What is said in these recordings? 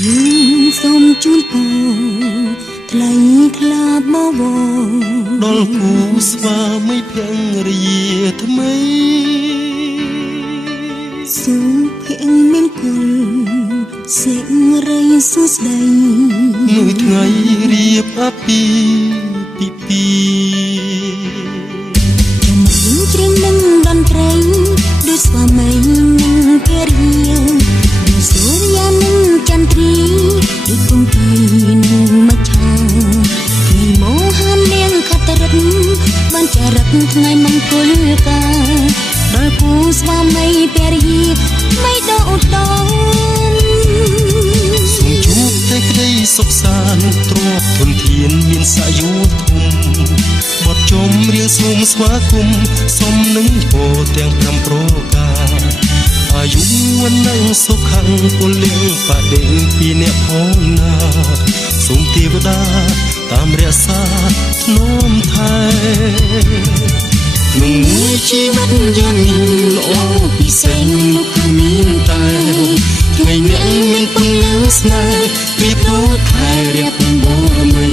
សូមជូនពរថ្លៃថ្លាបវរដល់គូស្វាមីភរិយាថ្មីសុភមង្គលសេរីសួស្ដីមួយថ្ងៃរៀបអាពាហ៍ពិពាហ៍ច្រៀងនឹងតន្ត្រីដូចស្វាមីនិងភរិយាដូចសូរ្យានិងចន្ទ្រីដូចគម្ពីរនិងមច្ឆាថ្ងៃមោហាននាងខត្តរិទ្ធបានចារឹកថ្ងៃមង្គលការដល់គូស្វាមីភរិយាไม่ដោឧត្តមសូមជួបតែក្តីសុខសាន្តទ្រព្យធនធានមានសាយុធំបត់ចំរៀងសូមស្វាគមន៍សុំនឹងពរទាំង5ប្រការអាយុវណ្ណៈសុខៈពលៈបដិពីអ្នកផងណាសូមទេវតាតាមរក្សាធ្នមថែក្នុងមួយជីវិតយ៉ាងនេះល្អពិសេសនោះគឺមានតែថ្ងៃនេះមានពន្លឺស្នេហ៍ពីព្រោះខែរៀបបូរមី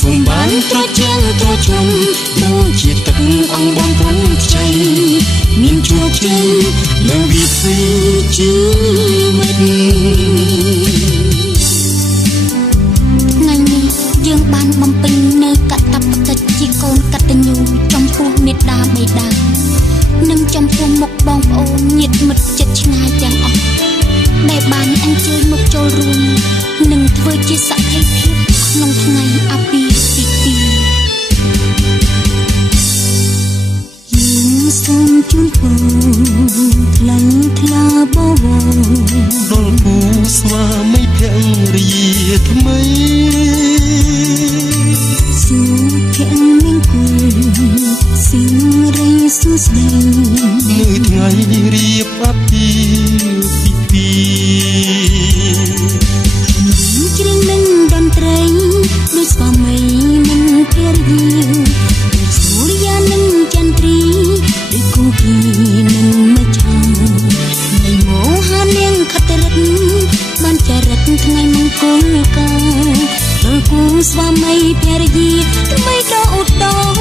សូមបានត្រជាក់ត្រជុំដូចជាទឹកអង្គបំពេញខ្ចីមានជួបជ័យនៅវិស័យជីវិតថ្ងៃនេះយើងបានបំពេញនៅកតបកិច្ចជាកូនកតញ្ញូចំពោះមេត្តាបិតានិងចំពោះមុខបងប្អូនញាតិមិត្តជិតឆ្ងាយទាំងអស់ដែលបានអញ្ជើញមកចូលរួមនិងធ្វើជាសក្ខីភាពក្នុងថ្ងៃអាពាហ៍ពិពាហ៍យើងសូមជូនពរថ្លៃថ្លាបវរដល់គូស្វាមីភរិយាថ្មីសុភមង្គលសេរីសួស្ដីមួយថ្ងៃរៀបអាពាហ៍ពិពាហ៍ច្រៀងនឹងតន្ត្រីដូចស្វាមីនិងភរិយាដូចសូរ្យានិងចន្ទ្រីដូចគម្ពីរនិងមច្ឆានៃមោហានាងខត្តរិទ្ធបានចារឹកថ្ងៃមង្គលការដល់គូស្វាមីភរិយាថ្មីដោឧត្តម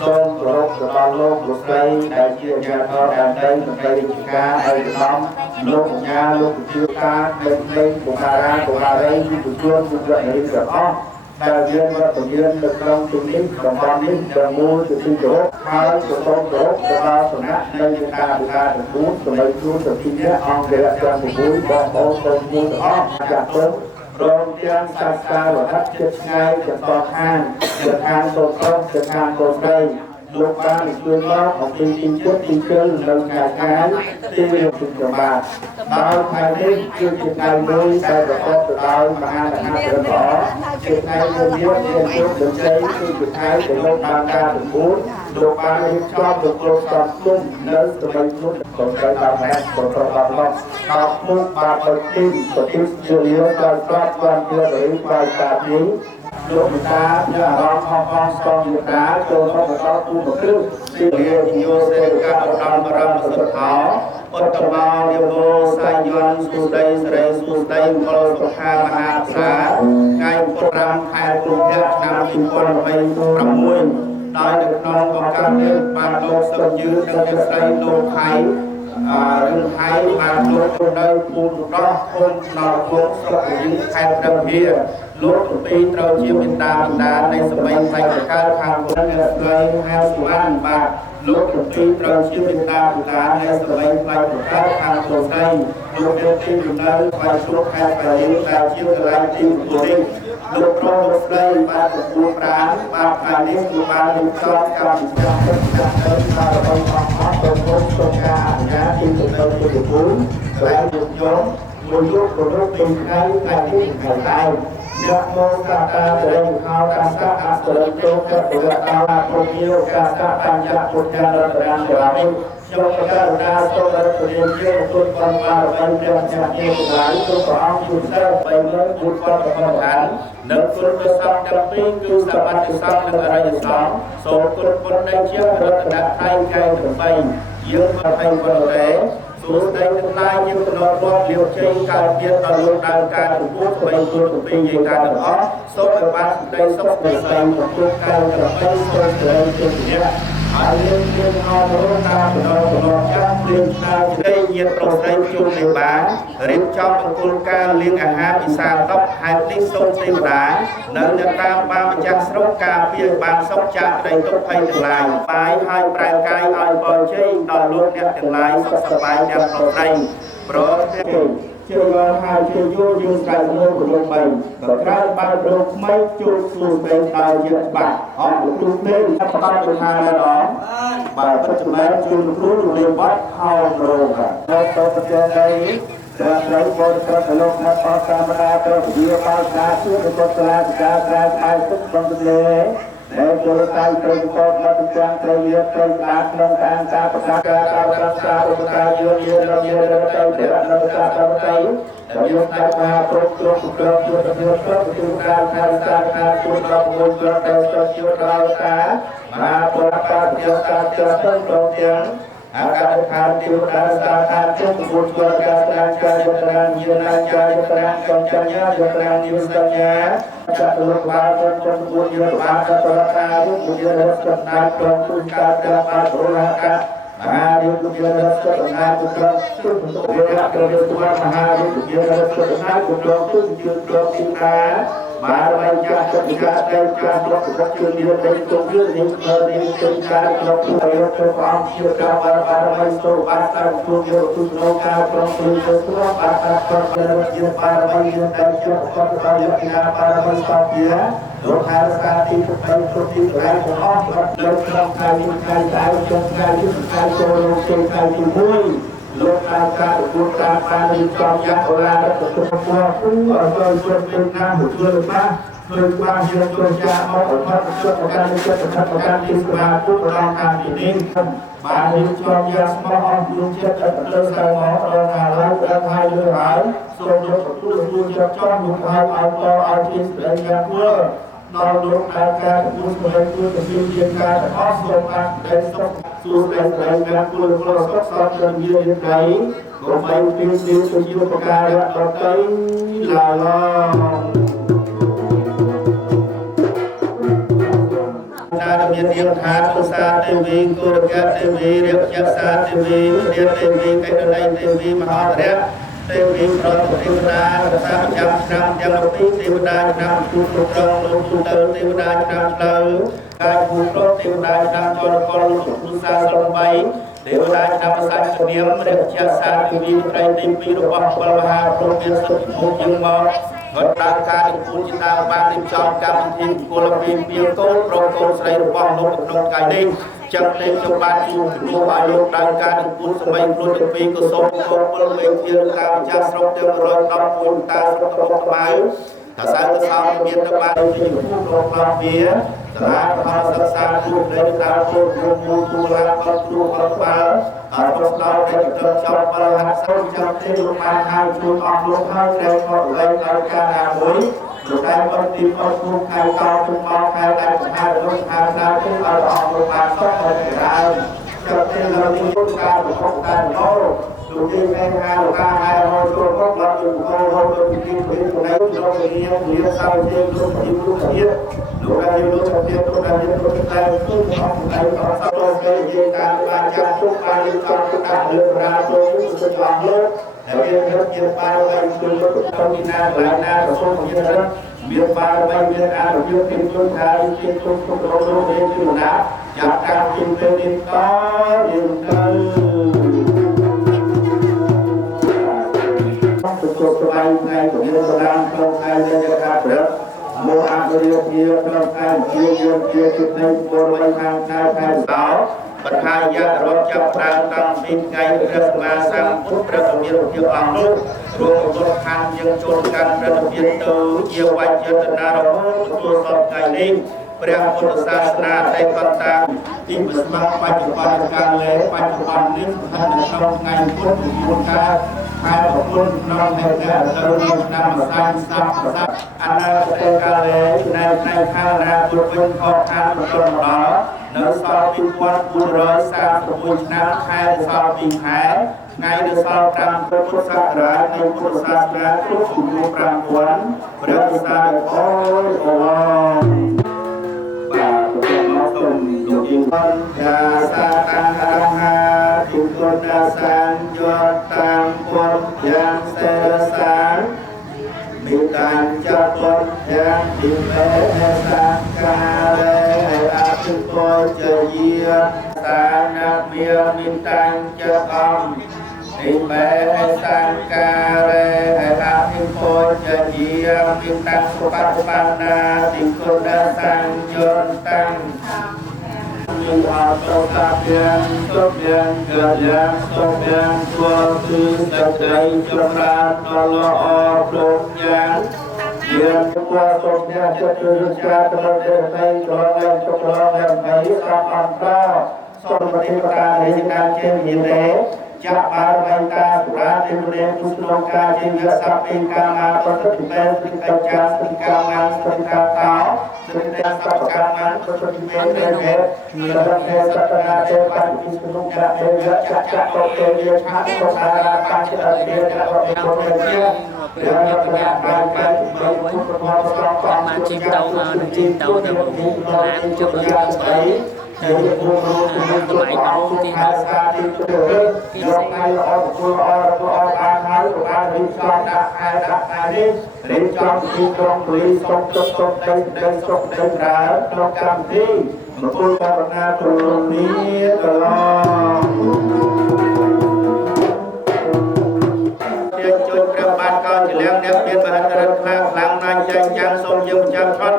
សូមគោរពទៅដល់លោកលោកស្រីដែលជាអាជ្ញាធរដែនដីមន្ត្រីរាជការឯកឧត្តមលោកកញ្ញាលោកវិទ្យាការលេខកុមារាកុមារីយុវជនយុវនារីទាំងអស់ដែលមានវត្តមាននៅក្នុងទីនេះតំបន់នេះទាំងមូលជាទីគោរពហើយសូមគោរពទៅដល់សំណាក់នៃមេត្តាបិតាទាំង4សម្រាប់ជួនទៅទីនេះអង្គរៈទាំង6បងប្អូនទាំងមូលទាំងអស់ចាស់ទុំរងទាំងសាស្ត្រាវត្ថុចិត្តឆ្ងាយទាំងតខាងទាំងខាងកូនប្រុសទាំងខាងកូនស្រីលោកបានជួយមកអំពីទីជិតទីជិលនៅថ្ងៃថ្ងៃទីរៀបចំបាទដោយថ្ងៃនេះគឺជាថ្ងៃមួយដែលប្រកបទៅដោយមហានហាល្អជាថ្ងៃមួយទៀតមានជោគជ័យគឺជាថ្ងៃដែលលោកបានការប្រគួតលោកបានរៀបចំប្រកួតសពគុំនៅសម័យនោះក៏ត្រូវបានហេតុប្រកបបានមកអបមុខបាទទៅទីប្រទេសជារៀងដល់ស្រាប់បានជារីបាយតានេះលោកមេតាមានអារម្មណ៍ខំខំស្ទងមេតាចូលមកបន្តគូប្រគ្រឹះទីរៀបយោសេកៈឧត្តមបរមសុទ្ធោឧត្តមនិវោសាយ័នសុស្ដីសេរីសុស្ដីមង្គលសុខាមហាសាថ្ងៃពុទ្ធ5ខែកុម្ភៈឆ្នាំ2026ដោយនៅក្នុងឱកាសនេះបានលោកសុខយឺននិងអ្នកស្រីលោកខៃរឿងខៃបានលោកនៅពូនដោះគុំណរគុំស្រុកវិញ្ញាខេត្តព្រះវិហារលោកទំពីត្រូវជាមេត្តាបិតានៃសម័យផ្នែកកកើតខាងមុខអ្នកស្រីហៅសុវណ្ណបាទលោកទំពីត្រូវជាមេត្តាបិតានៃសម័យផ្នែកកកើតខាងកូនស្រីលោកមានទីលំនៅផ្នែកស្រុកខេត្តព្រះវិហារដែលជាកន្លែងទីប្រជុំលោកប្រុសលោកស្រីបានប្រគួតប្រាណបាទថ្ងៃនេះគឺបានរៀបចំកម្មវិធីចាស់ទៅតាមរបស់អស់ប្រពន្ធក្នុងការអនុញ្ញាតពីទៅទៅទីពូនដែលយកយកមួយយកគោរពពីថ្ងៃថ្ងៃនេះថ្ងៃដែរអ្នកមកកាតារិយខោកាសៈអសរិទោកពវតោពុទ្ធយោកាសៈបញ្ញពុទ្ធរតនារាមិខ្ញុំប្រកាសថាសូមរករៀនជាពុទ្ធបរិបារបីព្រះញាតិទាំងឡាយគ្រប់ព្រះអង្គជួនសិលបីលើពុទ្ធបរិបារហាននិងគុណព្រះសង្ឃទាំងពីរគឺសម្បត្តិសង្ឃនិងអរិយសង្ឃសូមគុណបុណ្យនៃជារតនត្រ័យកែ8យើង20វណ្ណរេ សួស្តីទាំងឡាយជាកំណត់រាប់លាវជ័យកើតមានដល់លោកដើមការចំពោះស្បីខ្លួនទៅពីយាយការទាំងអស់សូមឲ្យបានសេចក្តីសុខស្ដីស្ដីចំពោះការក្របីសូមសេរីជន្មាហើយយើងមានអររការបណ្ដោះបណ្ដោះចាស់ព្រៀងការជ្រៃញាតប្រុសស្រីជុំនៃបានរៀបចំបង្គោលការលៀងអាហារពិសាតុបហេតុនេះសូមទេវតានៅអ្នកតាមបានម្ចាស់ស្រុកការពារបានសុខចាកក្តីទុក្ខភ័យទាំងឡាយបាយហើយប្រែកាយឲ្យបរិជ័យដល់លោកអ្នកទាំងឡាយសុខសប្បាយទាំងប្រុសស្រីប្រទេជាមកហើយជាយល់យើងស្ដាប់នៅក្នុង3ក៏ក្រោយបានរកថ្មីជួបសួស្ដីដល់ជាច្បាស់អស់លោកគ្រូទេបតបថាដល់បាទបច្ចុប្បន្នជួបគ្រូលេងបាត់ហោរោងហើយតទៅជាដីព្រះត្រៃបរិសុទ្ធលោកមកអកាមរាព្រះវិហារបាសាជួបទៅសាលាសិក្សាក្រៅស្អាតទឹកក្នុងទន្លេដែលចូលទៅព្រមកោតមកទាំងត្រូវយកទៅស្អាតក្នុងការការប្រកាសការប្រកាសឧបការយើងយើងទៅទៅនៅសាស្ត្រទៅដែលយើងតែថាប្រកគ្រប់គ្រប់ជួបទៅជួបការខាងការការជួបដល់មួយជួបទៅជួបដល់ការមកប្រកាសជាការចរទៅត្រង់ទាំងអាការខាងទីការសាខាជួបជួបការការការយន្តរានយានការយន្តរានកញ្ចញ្ញាយន្តរានយុសញ្ញាចាក់លោកបាលជនពួនយុទ្ធបាលកតរតារូបជារដ្ឋស្នាក្រមគុណការការបាលរហកាមហារាជជារដ្ឋស្នាគុណគុណវិរៈក្រមទុមមហារាជជារដ្ឋស្នាគុណគុណជាក្រមទីការបានបានចាស់ចិត្តការតែការប្រកបជានិរដីទុំយើងនេះធ្វើនេះជាការក្នុងប្រយោជន៍ទៅអង្គជាការបារមីសូបានតាមជួបយកទុនការប្រងព្រឹត្តទៅស្របបានតាមប្រកបជាបារមីយើងតែជាប្រកបដោយលក្ខណៈបារមីសពជាលោកខារសាទីទៅគ្រប់ទីកន្លែងទាំងអស់លោកក្នុងការវិនិច្ឆ័យតែចុងការយុទ្ធសាស្ត្រចូលរួមចូលការជាមួយលោកតាមការប្រកួតការបានរៀបចំយ៉ាងអូឡារកទុកពោះគឺឲ្យចូលជិតពេលណាមួយជួយបានជួយបានយើងចូលចាក់មកអត់ប្រកបការចិត្តប្រកាសទីស្មារតីប្រងការទីនេះបានរៀបចំយ៉ាងស្មោះអរគុណចិត្តទៅសាមមកដល់ការឡើងដល់ហើយលើហើយសូមយកទទួលចិត្តចំនោះឲ្យតឲ្យជាស្ដីយ៉ាងធ្វើដល់លោកអាចារ្យពុទ្ធបរិសុទ្ធជាការអស់សូមបានได้សុខសួស្ដីស្ដីការគុណប្រសពសពជំនឿយដៃកុំបីពីទីសុជីវប្រការៈដតីឡាឡតាមាននាមថាទុសាទេវីគុរកៈទេវីរាជសាទេវីមានទេវីកេតល័យទេវីមហោរៈទេវីប្រតិទេវតារសាចាំឆ្នាំទាំង12ទេវតាឆ្នាំជួបគ្រប់គ្រងលោកទូទៅទេវតាឆ្នាំឆ្លូវកាយភូមិប្រទេវតាឆ្នាំចរកលលោកទុសាស្រ3ទេវតាឆ្នាំសាច់នាមរាជសាទេវីត្រីទី2របស់ពលមហាព្រមមានសិទ្ធិភូមិយើងមកវត្តដើមការទីពូជិតាបានរៀបចំកម្មវិធីគោលពីពីកូនប្រុសកូនស្រីរបស់លោកក្នុងថ្ងៃនេះចឹងលេងចំបានជួបជំនួសឲ្យលោកដើមការទីពូជសម័យខ្លួនទី2ក៏សូមគោលពលមេធាការម្ចាស់ស្រុកទាំង111តាស្រុកត្បូងត្បៅថាសើទៅសោមានទៅបានជាជំនួសលោកខ្លះវាសាលាមហាសិក្សាជួបលេខតាមគោលរួមមូលទូលាបបទូបបាលអរគុណដល់ដែលទៅចាប់បរិហារសូមចាំទេលោកបានហើយជួយអស់លោកហើយដែលខកលែងដល់ការណាមួយលោកតែបទទីអត់គុំខែកោគុំមកខែដែលមហាលោកខាងដើមគឺឲ្យអស់លោកបានសុខហើយដើមចាប់ទេដល់នេះការប្រកបការណោលោកទីមេខាលោកការហើយរយចូលមកដល់ជំនួសរយចូលពីទីវិញទៅលោករៀនសៅជាលោកជីវលោកជាតិលោកដែលលោកជាលោកដែលលោកតែគឺអស់តែអត់សោះទៅជាការបានចាត់ទុកបានរៀបចំទុកការលើប្រាចូលទៅចង់លោកដែលមានរត់ជាបានឲ្យគឺលោកទៅពីណាកន្លែងណាក៏សូមមានរត់មានបានឲ្យមានអារយុទ្ធទីជួយថាជាទុកទុករកលោកនេះគឺណាចាប់ការជំនឿនេះតយើងទៅជួបស្វែងថ្ងៃជំនុំប្រដានក្នុងថ្ងៃនៃការប្រឹកមកអភិរិយជាក្នុងថ្ងៃជាយើងជាជំនុំពលរដ្ឋខាងខែសោបថាយៈរត់ចាប់ដើមតាំងពីថ្ងៃព្រះសម្មាសម្ពុទ្ធព្រះមានភាពអង្គនោះរួមគ្រប់ខាងយើងចូលកាន់ព្រះមានទៅជាវជ្ជតនារហូតទទួលសពថ្ងៃនេះព្រះពុទ្ធសាសនាតែកតាទីបស្មាបច្ចុប្បន្នកាលលេបច្ចុប្បន្ននេះស្ថិតនៅក្នុងថ្ងៃពុទ្ធយុទ្ធការខែប្រគុណក្នុងហេតុការណ៍ទៅឆ្នាំសាស្ត្រសាស្ត្រអនាគតកាលលេនៅថ្ងៃខាងណាពុទ្ធវិញខកខានបន្តដល់នៅសល់2436ឆ្នាំខែសល់2ខែ ngày được sau trămพุทธศักราชในพุทธศาสนาทุกขุมปรางขวัญพระศาสนาโอ้ยโอ้บาปเป็นมตุนดุจินยาสาตังอาหาทุกคนอาสังยศตังปนยังเสสารมีการจับปนยังดิเมสังกาเลอาทุกคนจะเยียสานาเมียมิตังจะอมดิเมสังกาเลอาทุกคนจะเยียมิตังสุปัสปานาติคุณสังยศตังมีอาตตะเพียงตุเพียงเกิดยังตุเพียงตัวคือจะใจจำราญตลอดปลุกยังเยือนตัวสมญาจะจุลชาตระเดชไปกลองยังจุกลองยังไปสัมพันธ์พระสมปฏิปทาในการเชื่อหินเดจะปารมัยตาสุราติมุเรพุสโลกาจิยสัพพิกามาปฏิเปสติกัจจาสติกามาสติกาตาสติเตสัพกามันปฏิเปสเตเวสัพเพสัตนาเตปัญจิสุนุกะเตยะจักจักโตเตยะชักโตตาราปัญจอเตยะโตเตโตเตยะเรื่องนี้เป็นการไปพุทธพรสองความมาจิตเตามาจิตเตาแต่ผมล้างจุดเรื่องไปในภูมิสมัยน้องที่เขาที่เกิดยกให้ออกตัวออกอาหารตัวอาหารจอมดักไอ้ดักไอ้นี่เรียนจอมที่ตรงตุยทรงตรงได้ทรงได้ร้ายตรงกำที่มันพูดภาวนาตรงนี้ตลอดจุดประมาณก็จะเลี้ยงเด็กเป็นมหาตระหนักหลังนายใจจังทรงยืมจังชด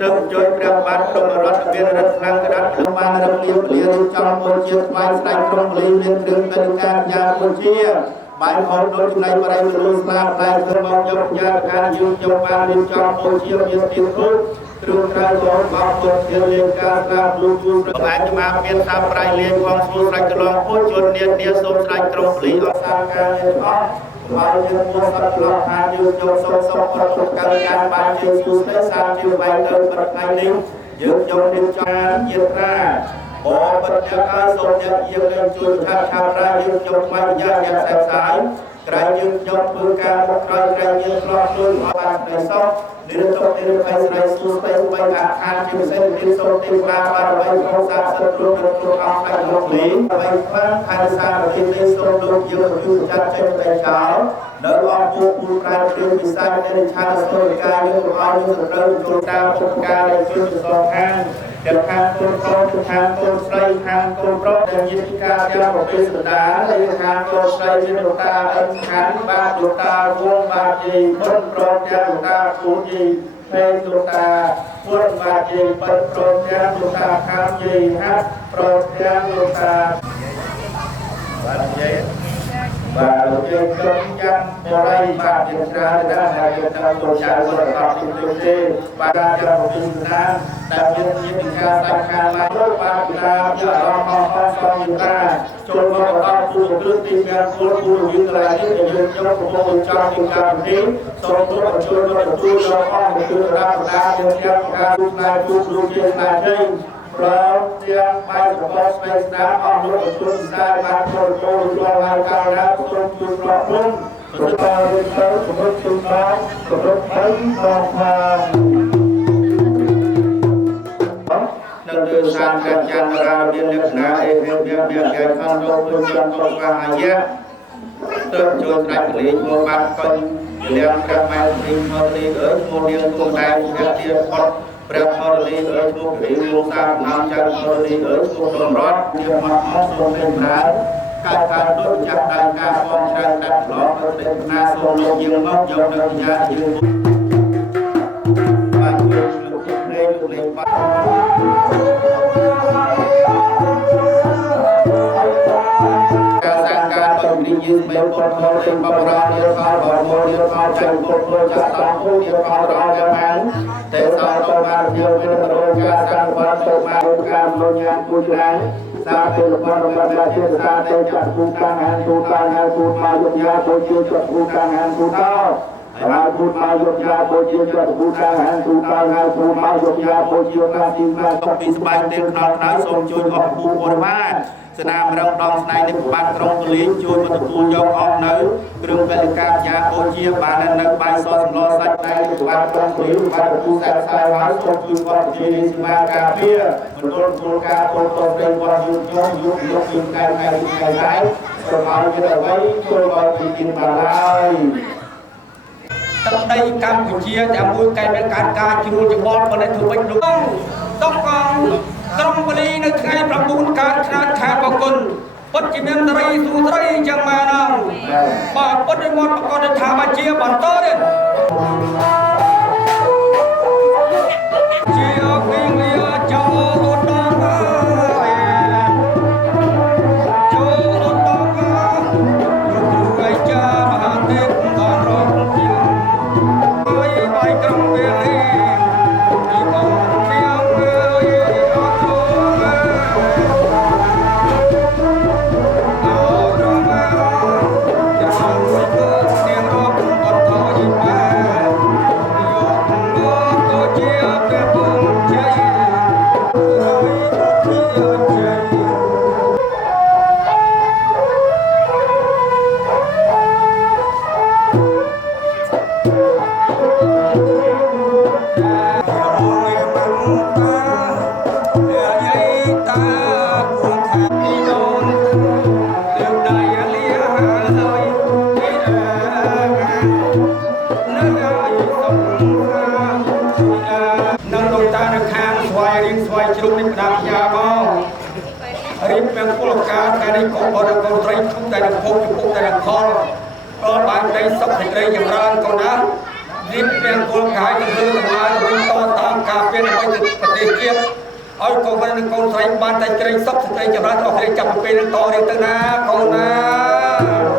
ตึกจุดประมาณตรงรถเป็นรถหลังกระดับขึ้นมาเรียนจอมโมเชียร์ไปใส่ตรงลีเรียนเรื่องเป็นการยาโมเชียร์บายคนโดนในประเด็นลุสลาบลายเสมอยกยาการยืมจงมาเรียนจอมโมเชียร์ยึดติดทุกตรึงกายยอมบาปตัวเสียเรียนการลาบลูกยูประมาณจะมาเป็นตามปลายเรียนความสู้ใส่กระลองพูดจนเนียสมใส่ตรงลีออกสารการเรียนออกวายยืนสัตว์หลอกหายืนโยสมประสบการณ์บางยืนสูได้สามยืนไปเติมปัจจัยนิ้วยืนโยนิจารยืนราโอปัจจัยสมยักยืนเล่นจุดชาชารายืนโยไม่ยากยากแสบสายกระยืนโยมือการกระยืนคลอดด้วยหัวปากในซอกเดินตกเดินไปใส่สูไปไปอาคารจึงเส้นดินสมติมาบารมีของศาสนาลุกลุกเอาไปลงหลีไปฟังทางศาสนาที่สมลุกยืนอยู่จัดเช่นแต่เช้าเดินออกปูปูกลายเป็นวิสัยในชาติโลกการยืนเอายืนเดินจุดดาวจุดการในจุดสองทางเดินทางตัวโปรทางตัวไตรทางตัวโปรเดินยินกาเจ้าบอกเป็นสุดาในทางตัวไตรยินดวงตาอันขันบาดวงตาวงบาดยีต้นโปรเจ้าดวงตาคูยีเพลงดวงตาพ้นบาดยีเปิดโปรเจ้าดวงตาคำยีฮัทโปรเจ้าดวงตาบาดยีบาดยีจงยังบริบาดยีชราได้หายใจตัวชาตัวตอบที่ตัวเจบาดาจะบอกเป็นน้ำแต่ยังยินการสังขารมาโลกบาดาเพื่อเรามองสองอยู่ได้จนว่าเราผู้พื้นที่การผู้วิทยาลัยที่ยืนยกขององค์เจ้าในการนี้ทรงตัวชนเราผู้เราอ้อมคือราบนาเดียร์การทุกนายทุกลูกเย็นนายเองเราเตรียมไปกับบอสไปสนามอ้อมรถชนได้มาโดนโดนตัวลายการรับชนจุดรอบรุ่งสุดท้ายเป็นเจ้าสมรสจุดน้องสมรสทั้งสองทางนั่นคือสารการจันทราเรียนลักษณะเอเรียนเรียนใหญ่ขั้นตอนเป็นจันทร์กว่าหายะเติมโจทย์ได้ผลิตโมบายคนเรียนกระแมทีมพอดีเอ๋ยโมเรียนตัวใดเรียนเรียนพอดเปรียบพอดีเอ๋ยพวกผีลูกสาวน้ำจันทร์พอดีเอ๋ยพวกลมร้อนเรียนมาหม้อทรงเป็นฐานการดุจับได้การป้องกันดัดล้อเป็นนาทรงลงยืนมอบยกนักยายืนบ้านยืนลูกเลี้ยงลูกเลี้ยงบ้านยืนเป็นคนโตเต็มบารมีเดียวเขาบารมีเดียวเขาใจคนโตจะสร้างผู้เดียวเขาเราจะแม้แต่สาวต้องมาเดียวเป็นโรงการสร้างความสุขมาโรงการโรงงานผู้ชายสร้างเป็นคนบารมีเดียวสร้างเป็นจักรภูการงานผู้การงานผู้มายุยาผู้ชื่อจักรภูการงานผู้เต้า Ngài phun mai dục gia bồ chiêu cho phun đang hàng phun mai ngài phun mai dục gia bồ chiêu ra tiếng ra công tyស្បែកទេក្នុងដៅសូមជួយអបពូបរិមាស្នាមរងដងស្នៃនៃបាត់ក្រុងទលីងជួយមកទទួលយកអស់នៅគ្រឿងពលិកាយ៉ាបូជាបាននៅបាយសសម្លសាច់តែបាត់ក្រុងទលីងបាត់គូសាច់ខ្សែហើយសូមជួយគាត់ជាសមាការពារមណ្ឌលពលការពលតទៅគាត់យុទ្ធយកពីកែថ្ងៃសូមឲ្យយើងអ្វីចូលមកពីគិនបានហើយ ទឹកដីកម្ពុជាតែមួយកែមានការជ្រួលច្បល់ប៉ុន្តែធ្វើវិញនោះតុកកងក្រុងពលីនៅថ្ងៃ9កើតឆ្នាំខែបគុណពុតជាមានតរីទូត្រីយ៉ាងម៉េចហ្នឹងបើពុតមកប្រកាសថាបាជាបន្តទៀតជាពីងលាចូលរត់ដល់ហើយចូលរត់ដល់លោកគ្រូឯចាមហាទេពដល់រកជា បាយក្រុងវាលីពីបងមានមើលអត់ចូលមើលអត់ចូលមើលចាំមួយទៅនាងរកអត់ទៅយីបែយកមកទៅជាពេលបងជ័យហើយជាជ័យ រៀបទាំងពលការថ្ងៃនេះក៏បរិកោត្រីជុំតែនឹងភពជពុកតែនឹងខលអរបានដីសុខសេចក្តីចម្រើនកូនណារៀបទាំងពលកាយទៅលើដំណើរវិញតតាមការពៀនឲ្យប្រទេសជាតិឲ្យកូននឹងកូនត្រីបានតែក្រីសុខសេចក្តីចម្រើនអស់គ្នាចាប់ពីពេលនឹងតរៀងទៅណាកូនណា น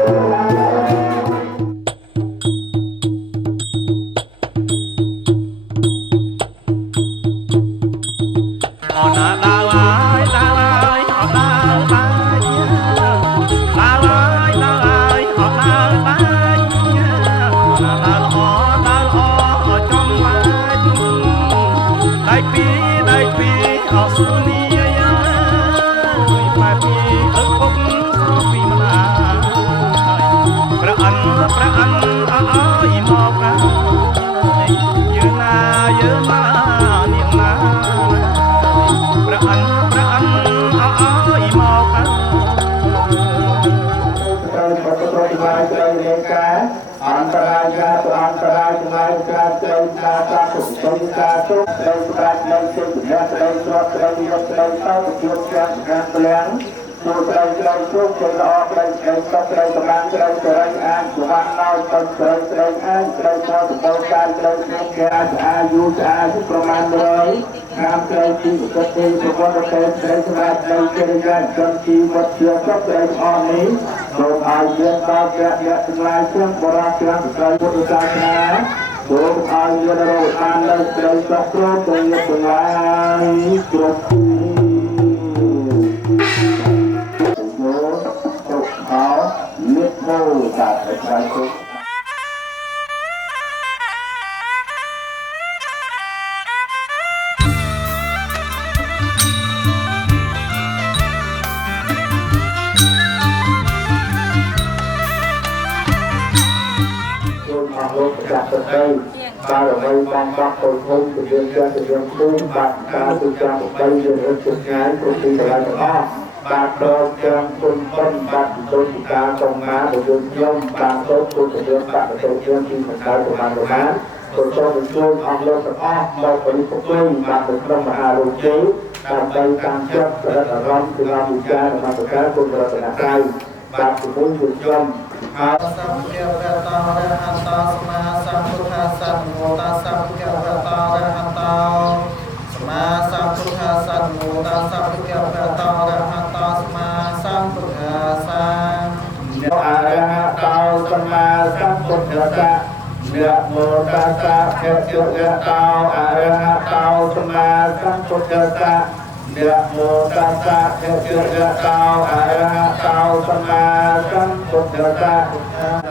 นะโมตัสสะภะคะวะโตอะระหะโตสัมมาสัมพุทธัสสะ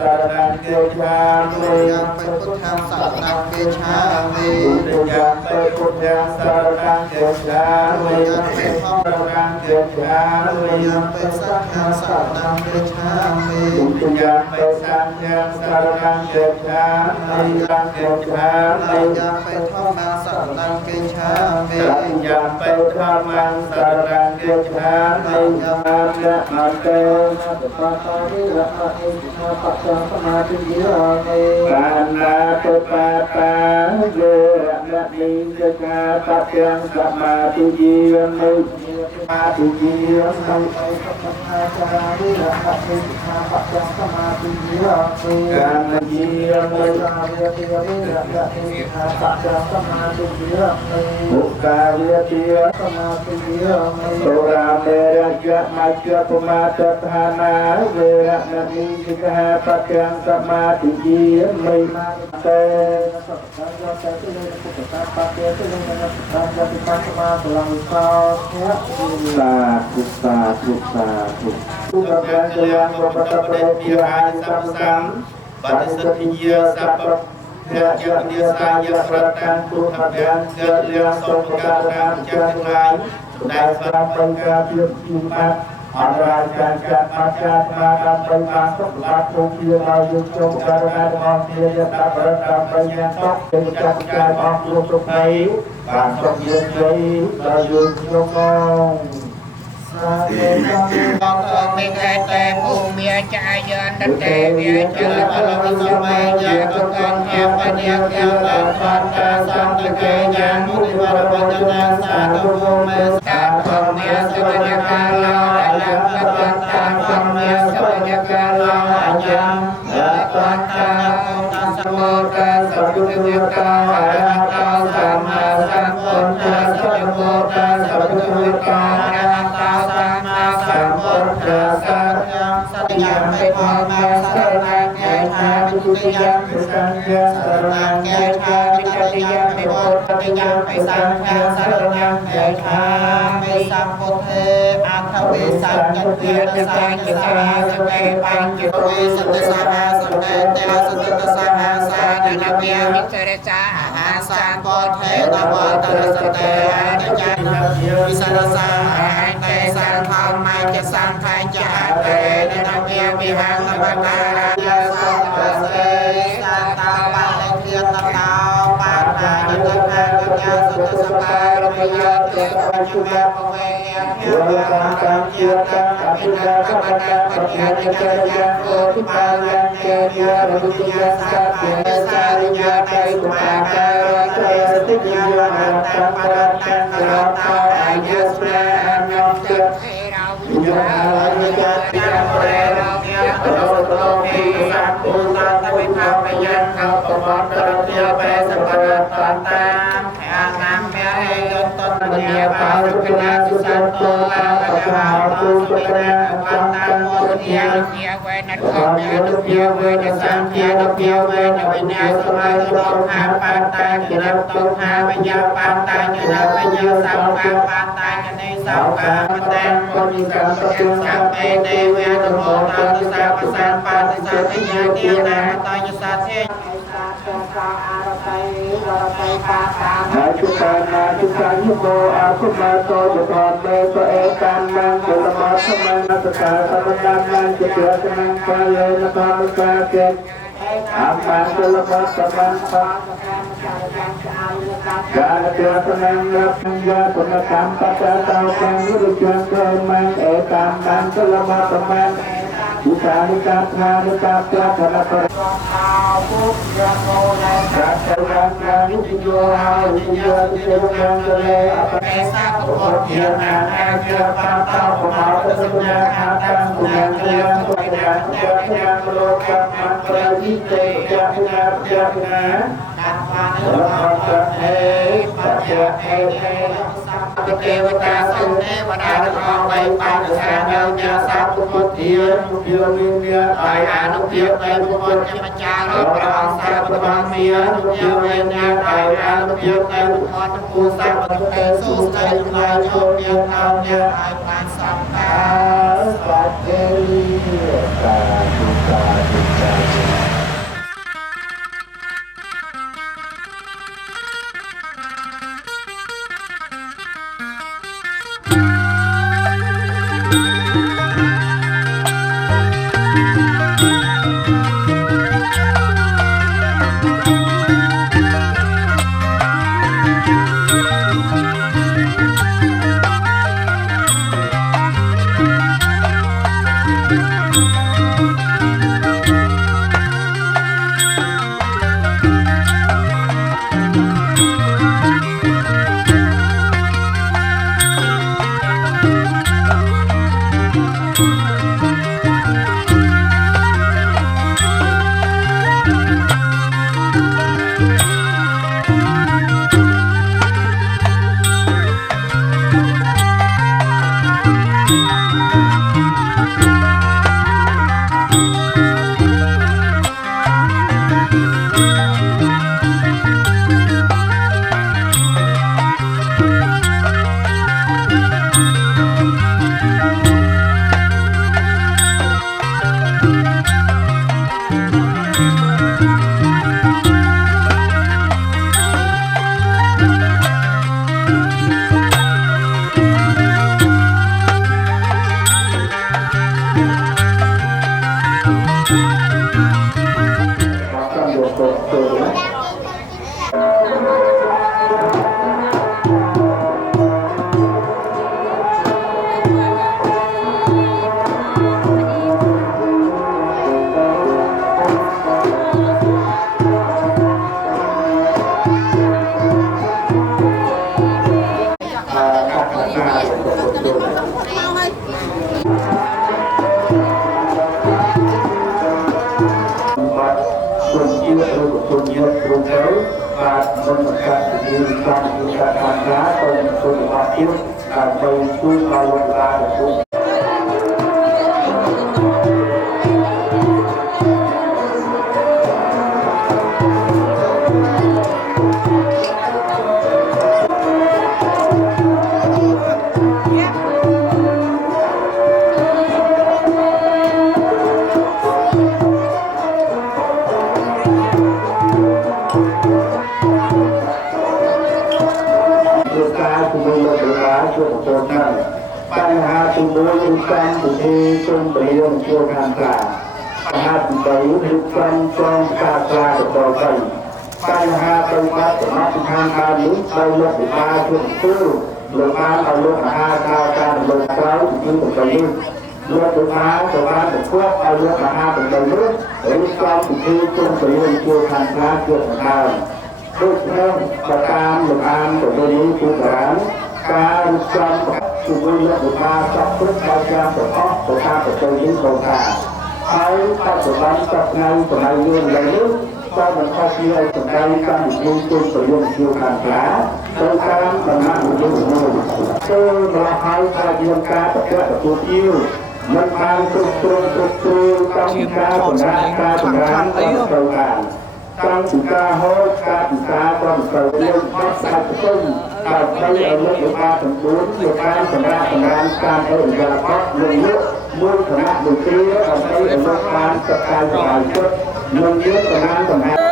สรณังเกชามิ ยังไปพุทธังสรณังเกชามิ ตุยังไปพุทธังสรณังเกชามิ ยังไปพร้อม สรณังเกชามิ ยังไปสังฆังสรณังเกชามิ ตุยังไปสังฆังสรณังเกชามิสังเกชามิ ยังไปท่องมังสรณังเกชามิ สัญญาไปธรรมังสรณังเกชามิอาจจะมาเตนะปะปะนิระมะเอจินาปัจจังสมาธิยิรามิกานาตุปะปะเวระมะนิจกาปัจจังสมาธิยิรามิสมาธิยิรามิไปสัมมาจาริระมะเอจินาปัจจังสมาธิยิรามิกานายิรามิสาเวทิระมะเอจินาปัจจังสมาธิยิรามิมุกาเวทิระสมาธิยิรามิโสราเมระยะมัจจปมาตฐานาเวระมะนิจิกาปัจจังสมาธิยิรามิมาเตนะสัพพะยะเตตุเลนะปุตตะปะเตตุเลนะสุตังยะติปัสสมาตุลังวิสาเทะสาธุสาธุสาธุทุกข์แรงยังบปตะเปรติหายสัมสัมปฏิสัทธิยะสัพพะเดียเดียสายะประกันตุขยังเกิดเรื่องสมการงานจะทั้งหลายได้สร้างเป็นการเพียรพิบัติอะไรการจัดมาจัดมาทำไปมาสมบัติทุกเพียรเรายุติการงานของเพียรจะประกอบไปยังต้องเป็นจัดการของทุกทุกในการต้องเยืนใจเรายุติยกองมิเกเตภูมิจายันตเตวิจาพลวิสมัยยะตุกันเยปเนียเกตัสสัตตะสังเกยังมุนิวรปัจจังสาธุภูมิสาธรรมะสัพพะกาลาอยัมปัจจังธรรมะสัพพะกาลาอยัมปัจจังตัสสะโมตัสสะพุทธัสสะอะระหะโตสัมมาสัมพุทธัสสะโมตัสสะพุทธัสสะอะระหะโตสัมมาสัมพุทธัสสะสัตยังไปพร้อมมาสรณังเกชามิตุติยังไปสังฆังสรณังเกชามิตติยังไปพุทธิยังไปสังฆังสรณังเกชามิสัมพุทเทอัคขเวสัญญเตนะสังฆสาสเตปัญจเวสัตตสหาสเตเตสัตตสหาสาดนะเวียมิเสรจาหาสังโพเทตวะตระสเตอาจจันวิสารสาเตสังฆามัจจสังฆาจาเตนะเวียมิหังปะการะยะสัตตเสสัตตาปะเลเทียตตาปะทายตถากัจจสัตตสปารมยะเตปัจจุบันเวเยเทวะตังเจตังอภินาคปะตังปัจญาเจยังโกทิปาลังเกยะรุติยะสัพเพสาริยะไตกุมาการะเตสติยะหันตังปะตังกะระตาอายัสมานันเตเทราวิญญาณญาติยังเปรเราเยะโลโตภิสัพพุสัตวิภาพยังขัปมัตตระเทียเปสัพพะตันตังแห่งน้ำเมยยตตเนียปารุกนาสุสันโตลาปะหาปุสุกนาปันตังโมเนียเพียเวนัทเมียนุเพียเวนัสังเพียนุเพียเวนวิญญาสมาธิโลหะปันตังกินัตโตหาวิญญาปันตังกินัตวิญญาสังฆาปันตังกินัยสังฆาปันตังโมนิสัมปะสัมเปเตเวนุโมตัสสะปะสัมปัสสะทิยาเตียนาตายสัทเทนาจุตานาจุตายุโกอาคุมาโตจุตอนเมโตเอตัมมังจุลมัสมังนัสสาสัมนังมังจุเตสนังกาเลนะธรรมกาเกอามังจุลมัสมังปะกาเตสนังนัพยาตุนกัมปัจจาตาคังรุจังเกมังเอตัมมังจุลมัสมังอุตานิกาธานิกาปะธนะปะรัตตังนายุติโยหาวิญญาติเจริญยังเกอปะเปสาปุโคเทียนาอาเกียปะตาปะมาตสุญญาอาตังสุญญาเกยังสุญญาเจริญยังโลกัมมังปะยิเตยะพุนาเจริญนะตัทวานุปัสสะเอปัจจเอเตสัพพะเทวตาสันเทวดาทั้งหลายไปปัสสะเนญสัพพุทธ ធានពុទ្ធវិញ្ញាណតែអនុភាពតែពុទ្ធជាម្ចាស់ព្រះអង្គសាបបានមានពុទ្ធវិញ្ញាណតែអនុភាពតែពុទ្ធគូសាបតែសុស្ដីឡាយចូលមានតាមអ្នកឲ្យបានសំការបាត់ទេសាធុសាធុសាធុបញ្ហាទី1គឺកម្មវិធីជុំព្រាមជួរខាងក្រៅបញ្ហាទី3គឺកម្មចងការខ្លាដល់ទៅបញ្ហាទៅបាត់ចំណាប់ខាងដើមនេះដោយលោកវិបាកជួបទូលោកបានឲ្យលោកមហាការការលើក្រៅគឺទៅនេះលោកវិបាកក៏បានប្រកបឲ្យលោកមហាបណ្ឌិតនេះរៀបចំពិធីជុំព្រាមជួរខាងក្រៅជួបខាងដូចនេះប្រតាមលោកអានទៅវិញគឺបានការរៀបចំជាមួយលោកវិបាកចាប់ព្រឹកដល់ការប្រកបទៅតាមប្រទេសនេះចូលថាហើយបច្ចុប្បន្នចាប់ថ្ងៃសម័យយើងឥឡូវនេះក៏មិនខុសពីឲ្យសម្ដែងកម្មវិធីជុំប្រយុទ្ធជួរខាងក្រៅទៅតាមដំណាក់វិទ្យាមួយចូលមកហើយការយាមការប្រកបទទួលជាមិនបានគ្រប់គ្រងកម្មការបណ្ដាការចម្រើនទៅតាមតាំងពីការហូបការពិការក៏មិនត្រូវមានបទសាច់ផ្ទុំដើម្បីឲ្យលោកវិបាកសម្បូរជាការសម្រាប់សម្រានការអរិយាប័ត្រលោកលោកមួយគណៈមន្ត្រីដើម្បីឲ្យលោកបានសិក្សាសមាជិកនិងមានប្រមាណសម្រាប់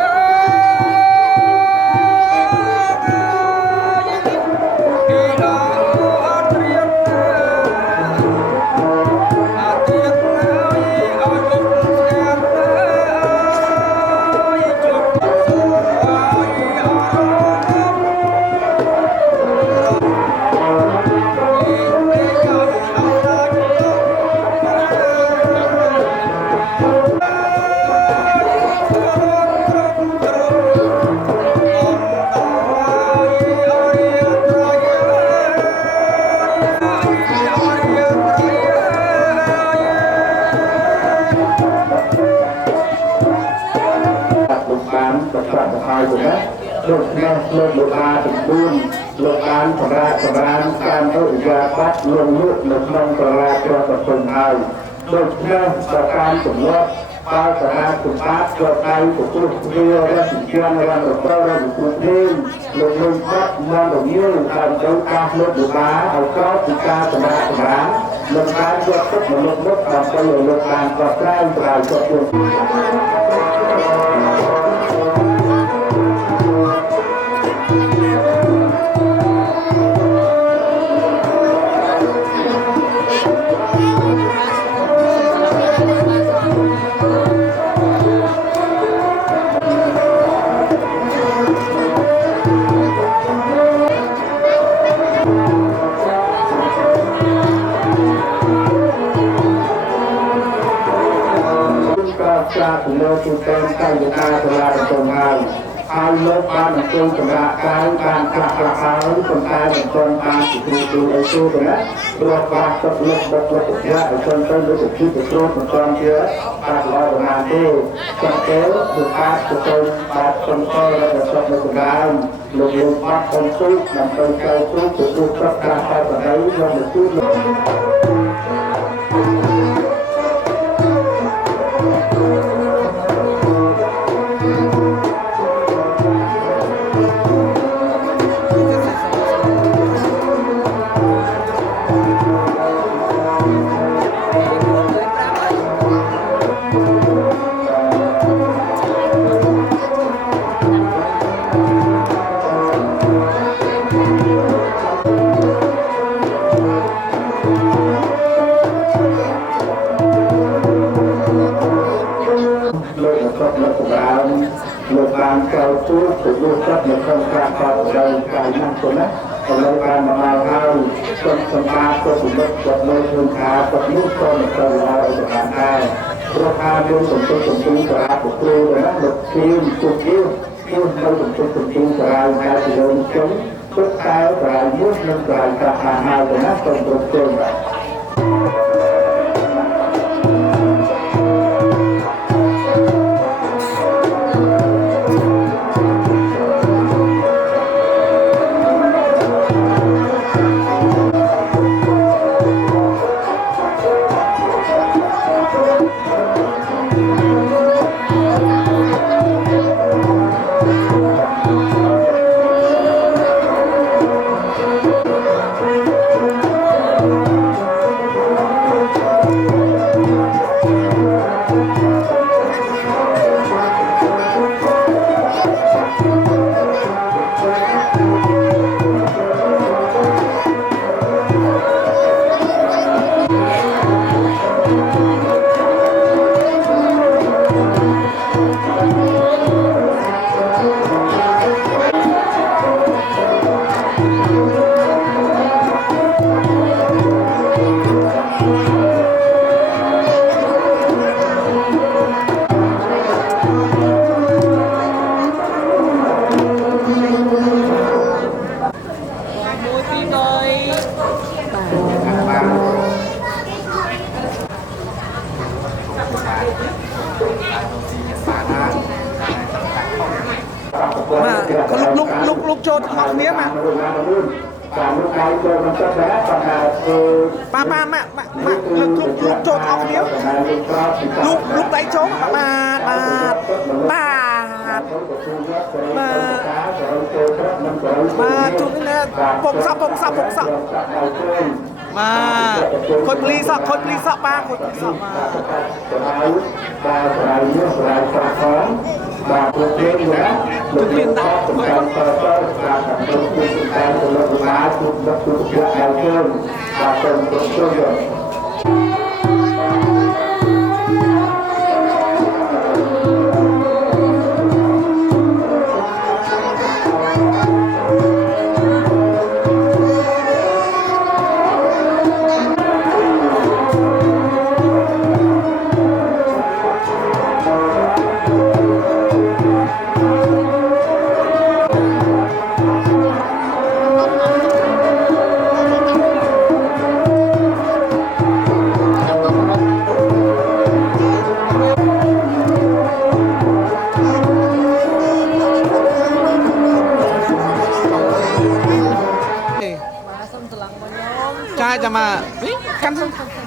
លោកអ្នកលោកលោកអាទាំង4លោកបានសម្រាប់ការអរិយាប័ត្រលំលក់នៅក្នុងសាលាព្រះប្រពន្ធហើយ ដូចនេះប្រការចំនួនបើតារាសម្បត្តិចូលដៃទទួលគ្នារដ្ឋជារដ្ឋប្រព័ន្ធរដ្ឋគុណធានលោកលុយបាត់មករងាវតាមទៅការលុបលបាឲ្យក្រោបពីការសម្រាប់សម្រាប់លោកបានយកទឹកមនុស្សមុខដើម្បីឲ្យលោកបានកោះក្រៅក្រៅជាប់ខ្លួនចាទៅលើទូទៅកាយវិការសាលាបន្ទងហើយលោកបានអង្គុយសម្រាប់កាយបានខ្លះខ្លះហើយប៉ុន្តែមិនទាន់បានជាគ្រូទូឲ្យទូទៅណាព្រោះបាក់ទឹកលឹកដឹកលឹកផ្ទះឲ្យទាន់ទៅលើជីវិតគ្រូមិនទាន់ជាបានល្អប៉ុន្មានទេចង់ទៅគឺអាចទៅបាត់សំខល់របស់សពនៅកណ្ដាលលោកលោកបាត់អង្គុយដើម្បីទៅទូទទួលទឹកក្រាស់តែបណ្ដៃយកមកទូលោកលោកបានក្រោយទូទៅយកទឹកនៅក្នុងការកោតរៅកាយណាស់ទៅណាហើយបានមកហើយសូមសម្មាទៅសម្បត្តិគាត់នៅក្នុងការគាត់នោះក៏មិនត្រូវឲ្យទៅបានដែរព្រោះថាយើងសន្ទុះសន្ទុះសារាពុគ្រូណាលោកគៀមទុកគៀមគឺនៅសន្ទុះសន្ទុះសារាហើយទៅលើជុំទុកតែសារាមួយនិងសារាកាហាហើយទៅណាសូមគ្រប់គ្រងបាទលោកចូលទាំងអស់គ្នាមកតាមលោកដៃចូលមិនចិត្តដែរប៉ុន្តែប៉ាម៉ាក់លោកចូលទាំងអស់គ្នាលោកដៃចូលបាទជួបនេះពុកសក់បាទខូចភ្លីសក់បាទខូចភ្លីសក់បាទបាទលោកជឿណាលោកមានដាក់សម្រាប់តើតើការតាមលោកគឺការទៅលើបានគឺលោកគឺជាអាយុបាទទៅទៅ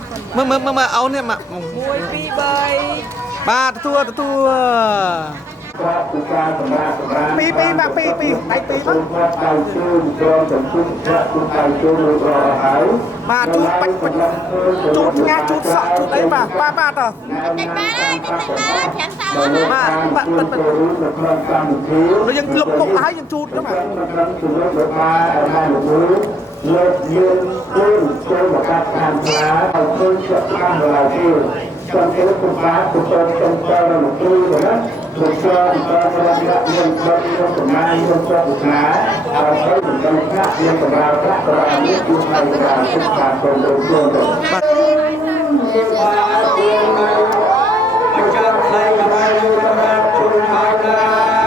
មើលអូននេះមក 1 2 3 បាទទទួល ครับคือการสำราญสำราญ ពីដៃពីមក คุณครับไปชื่นรอมสมชุดพระคุณไปชื่นรอหาย បាទជួបបាច់ជួបញ៉ាជួបសក់ជួបអីបាទត តិចបានហើយតិចបាន5សៅមក បាទបើយើងលុបមុខហើយយើងជួបទៅបាទ លើកមានខ្លួនចូលមកកាត់ខាងផ្លាឲ្យឃើញជាក់ស្ដែងដល់ទីសំទៅគុំបានទៅទៅទៅមកគ្រូណាលោកចៅបន្តរយៈមានបទក្នុងសម្មាក្នុងព្រះពុទ្ធសាសនាឲ្យទៅដល់ប្រាក់មានសម្រាប់ប្រាក់ប្រមាណនេះគឺហើយការសិក្សាទៅទៅទៅបាទអញ្ចឹងថ្លៃកន្លែងយកសម្រាប់ជូនហើយណា 1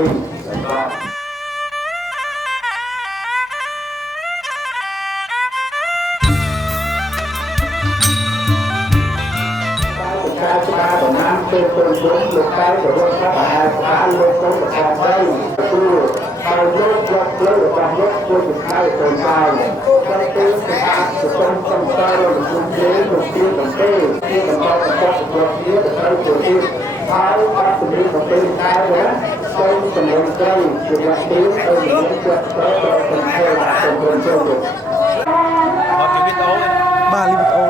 2 3 ពេលពេលលោកលោកតែទៅរកថាអាលោកទៅតាមទៅគឺហើយលោកយកលើរបស់លោកជួយទៅខៅទៅតាមតែពេលស្អាតទៅចំសំសារលោកជាលោកជាបន្ទេជាបន្តបន្តប្រកបគ្នាទៅត្រូវទៅហើយបាត់ទៅទៅពេលតែណាទៅសម្លេងត្រូវជាអ្នកទីទៅនឹងចិត្តទៅទៅហេឡាទៅទៅចូល ba li bit ô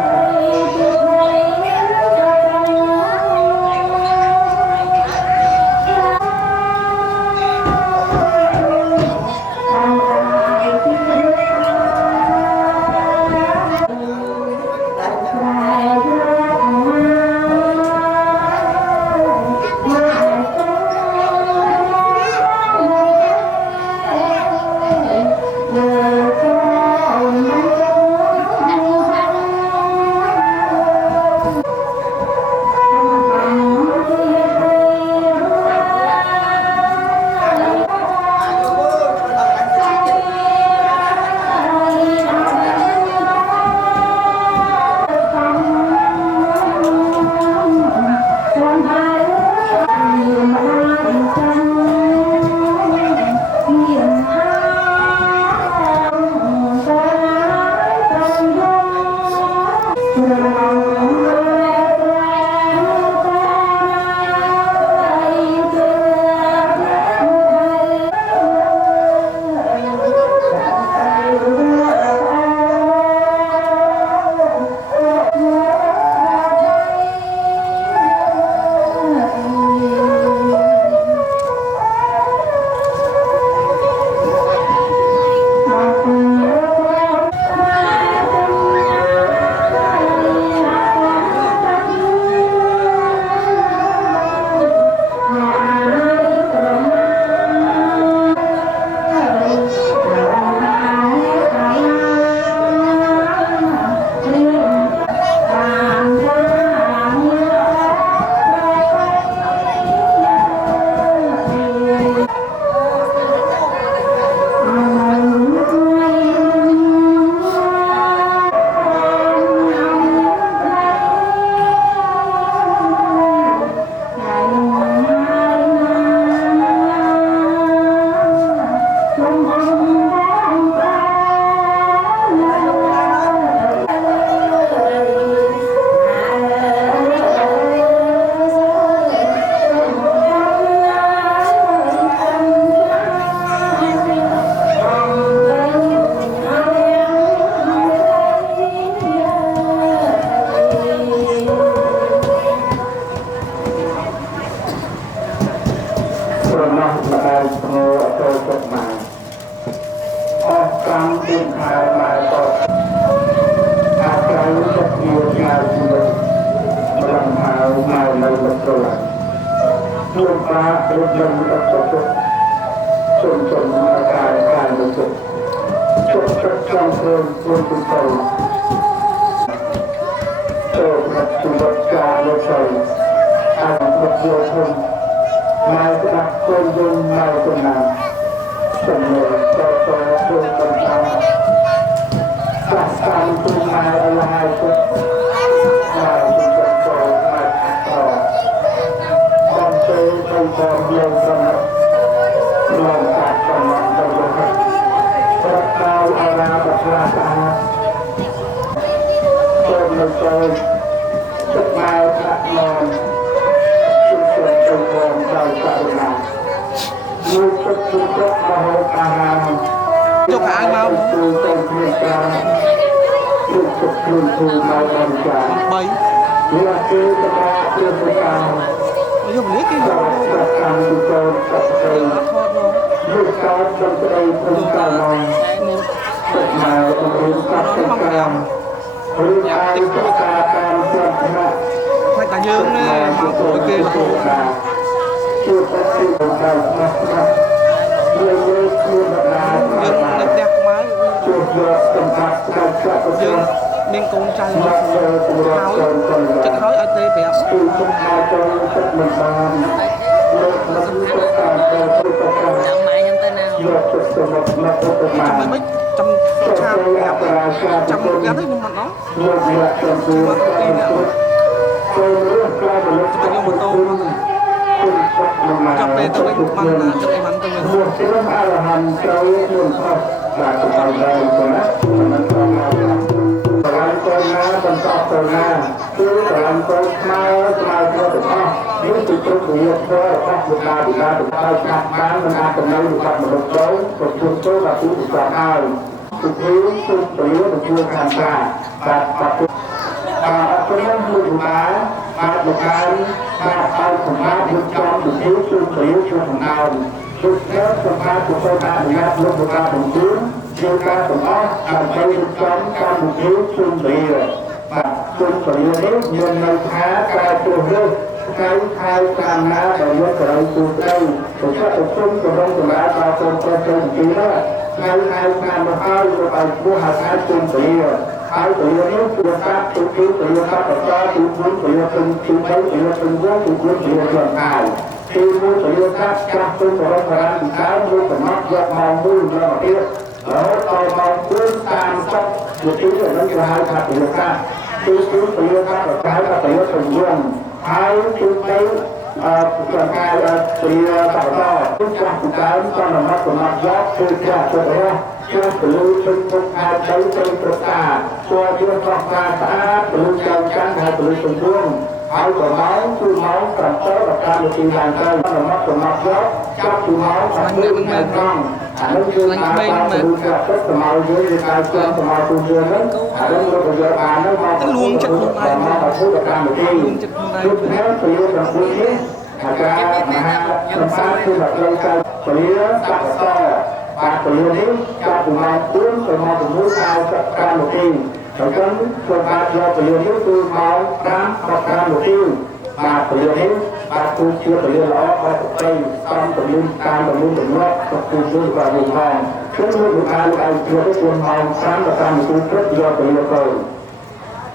Kita motor mana? Capek tu mana? Capek mana tu? មួយទៀតអរហន្តត្រូវខ្លួនខុសបាទទៅដល់ដែរណាមិនត្រូវមកបរិយាកូនណាបន្តទៅណាគឺបរិយាកូនខ្មែរខ្មែរទៅទាំងអស់នេះគឺគ្រប់វិញ្ញាធ្វើរបស់លោកតាបិតាទៅកាត់បានមិនអាចកំណត់របស់មនុស្សចូលក៏ជួបចូលដល់ទីស្រាប់ហើយគឺគឺពលរដ្ឋជួយខាងការបាទបាទអរគុណលោកតាបាទលោកតាបាទឲ្យសម្រាប់យកចំទៅជួយជួយសំណើជួបគ្នាសម្រាប់ប្រព័ន្ធអនុញ្ញាតលោកតាបង្រៀនជាការទាំងអស់ដើម្បីរៀបចំកម្មវិធីជុំគ្នាបាទជុំគ្នានេះមានន័យថាការជ្រើសរើសថ្ងៃខែឆ្នាំណាដែលយកទៅទូទៅប្រកាសប្រជុំកម្រងសម្រាប់ដល់ក្រុមប្រជុំទីនោះថ្ងៃខែឆ្នាំនោះហើយយកឲ្យពោះហៅថាជុំគ្នាហើយពលរដ្ឋនេះគឺការទូទៅពលរដ្ឋបច្ចុប្បន្នទូទៅពលរដ្ឋពេញទី3ពលរដ្ឋពេញវងទូទៅពលរដ្ឋខ្លួនឯងទីមួយពលរដ្ឋចាស់ពេញបរិបទរានទីដើមយកកំណត់យកម៉ោង1ដល់ទៀតរហូតដល់ម៉ោង4:30នាទីនឹងគេហៅថាពលរដ្ឋទី2ពលរដ្ឋបច្ចុប្បន្នពលរដ្ឋពេញវងហើយទី3ប្រការជាបតគឺចាស់ពីដើមក៏នំកំណត់យកគឺចាស់ទៅរស់ជាពលពេញពុកអាចទៅប្រកាជួយយកប្រកាស្អាតពលចៅចាន់ហើយពលពេញវងហើយប្រមាណគឺម៉ោង7ដល់ការវិធីឡើងទៅនំកំណត់យកចាប់ពីម៉ោង7ដល់ត្រង់អានោះគឺតាមពលចាស់ស្មើយើងជាការជឿស្មើទូយើងហ្នឹងអានោះលោកប្រយោជន៍បានហ្នឹងមកលួងចិត្តខ្លួនឯងមកធ្វើកម្មវិធីគឺថាពលរបស់ពួកនេះអាការមហាសម្បត្តិគឺแบบលំកាយពលសាស្ត្របាទពលនេះចាប់ពីម៉ោង4ទៅម៉ោង6ខែសប្តាហ៍នាទីហើយចឹងធ្វើការយកពលនេះគឺម៉ោង5ដល់5នាទីបាទពលនេះបាទគឺជាពលល្អអត់ប្រតិសំពលតាមពលទំនាស់ទៅគឺបាទយើងផងគឺលោកការឲ្យជួយទៅម៉ោង5ដល់5នាទីព្រឹកយកពលទៅ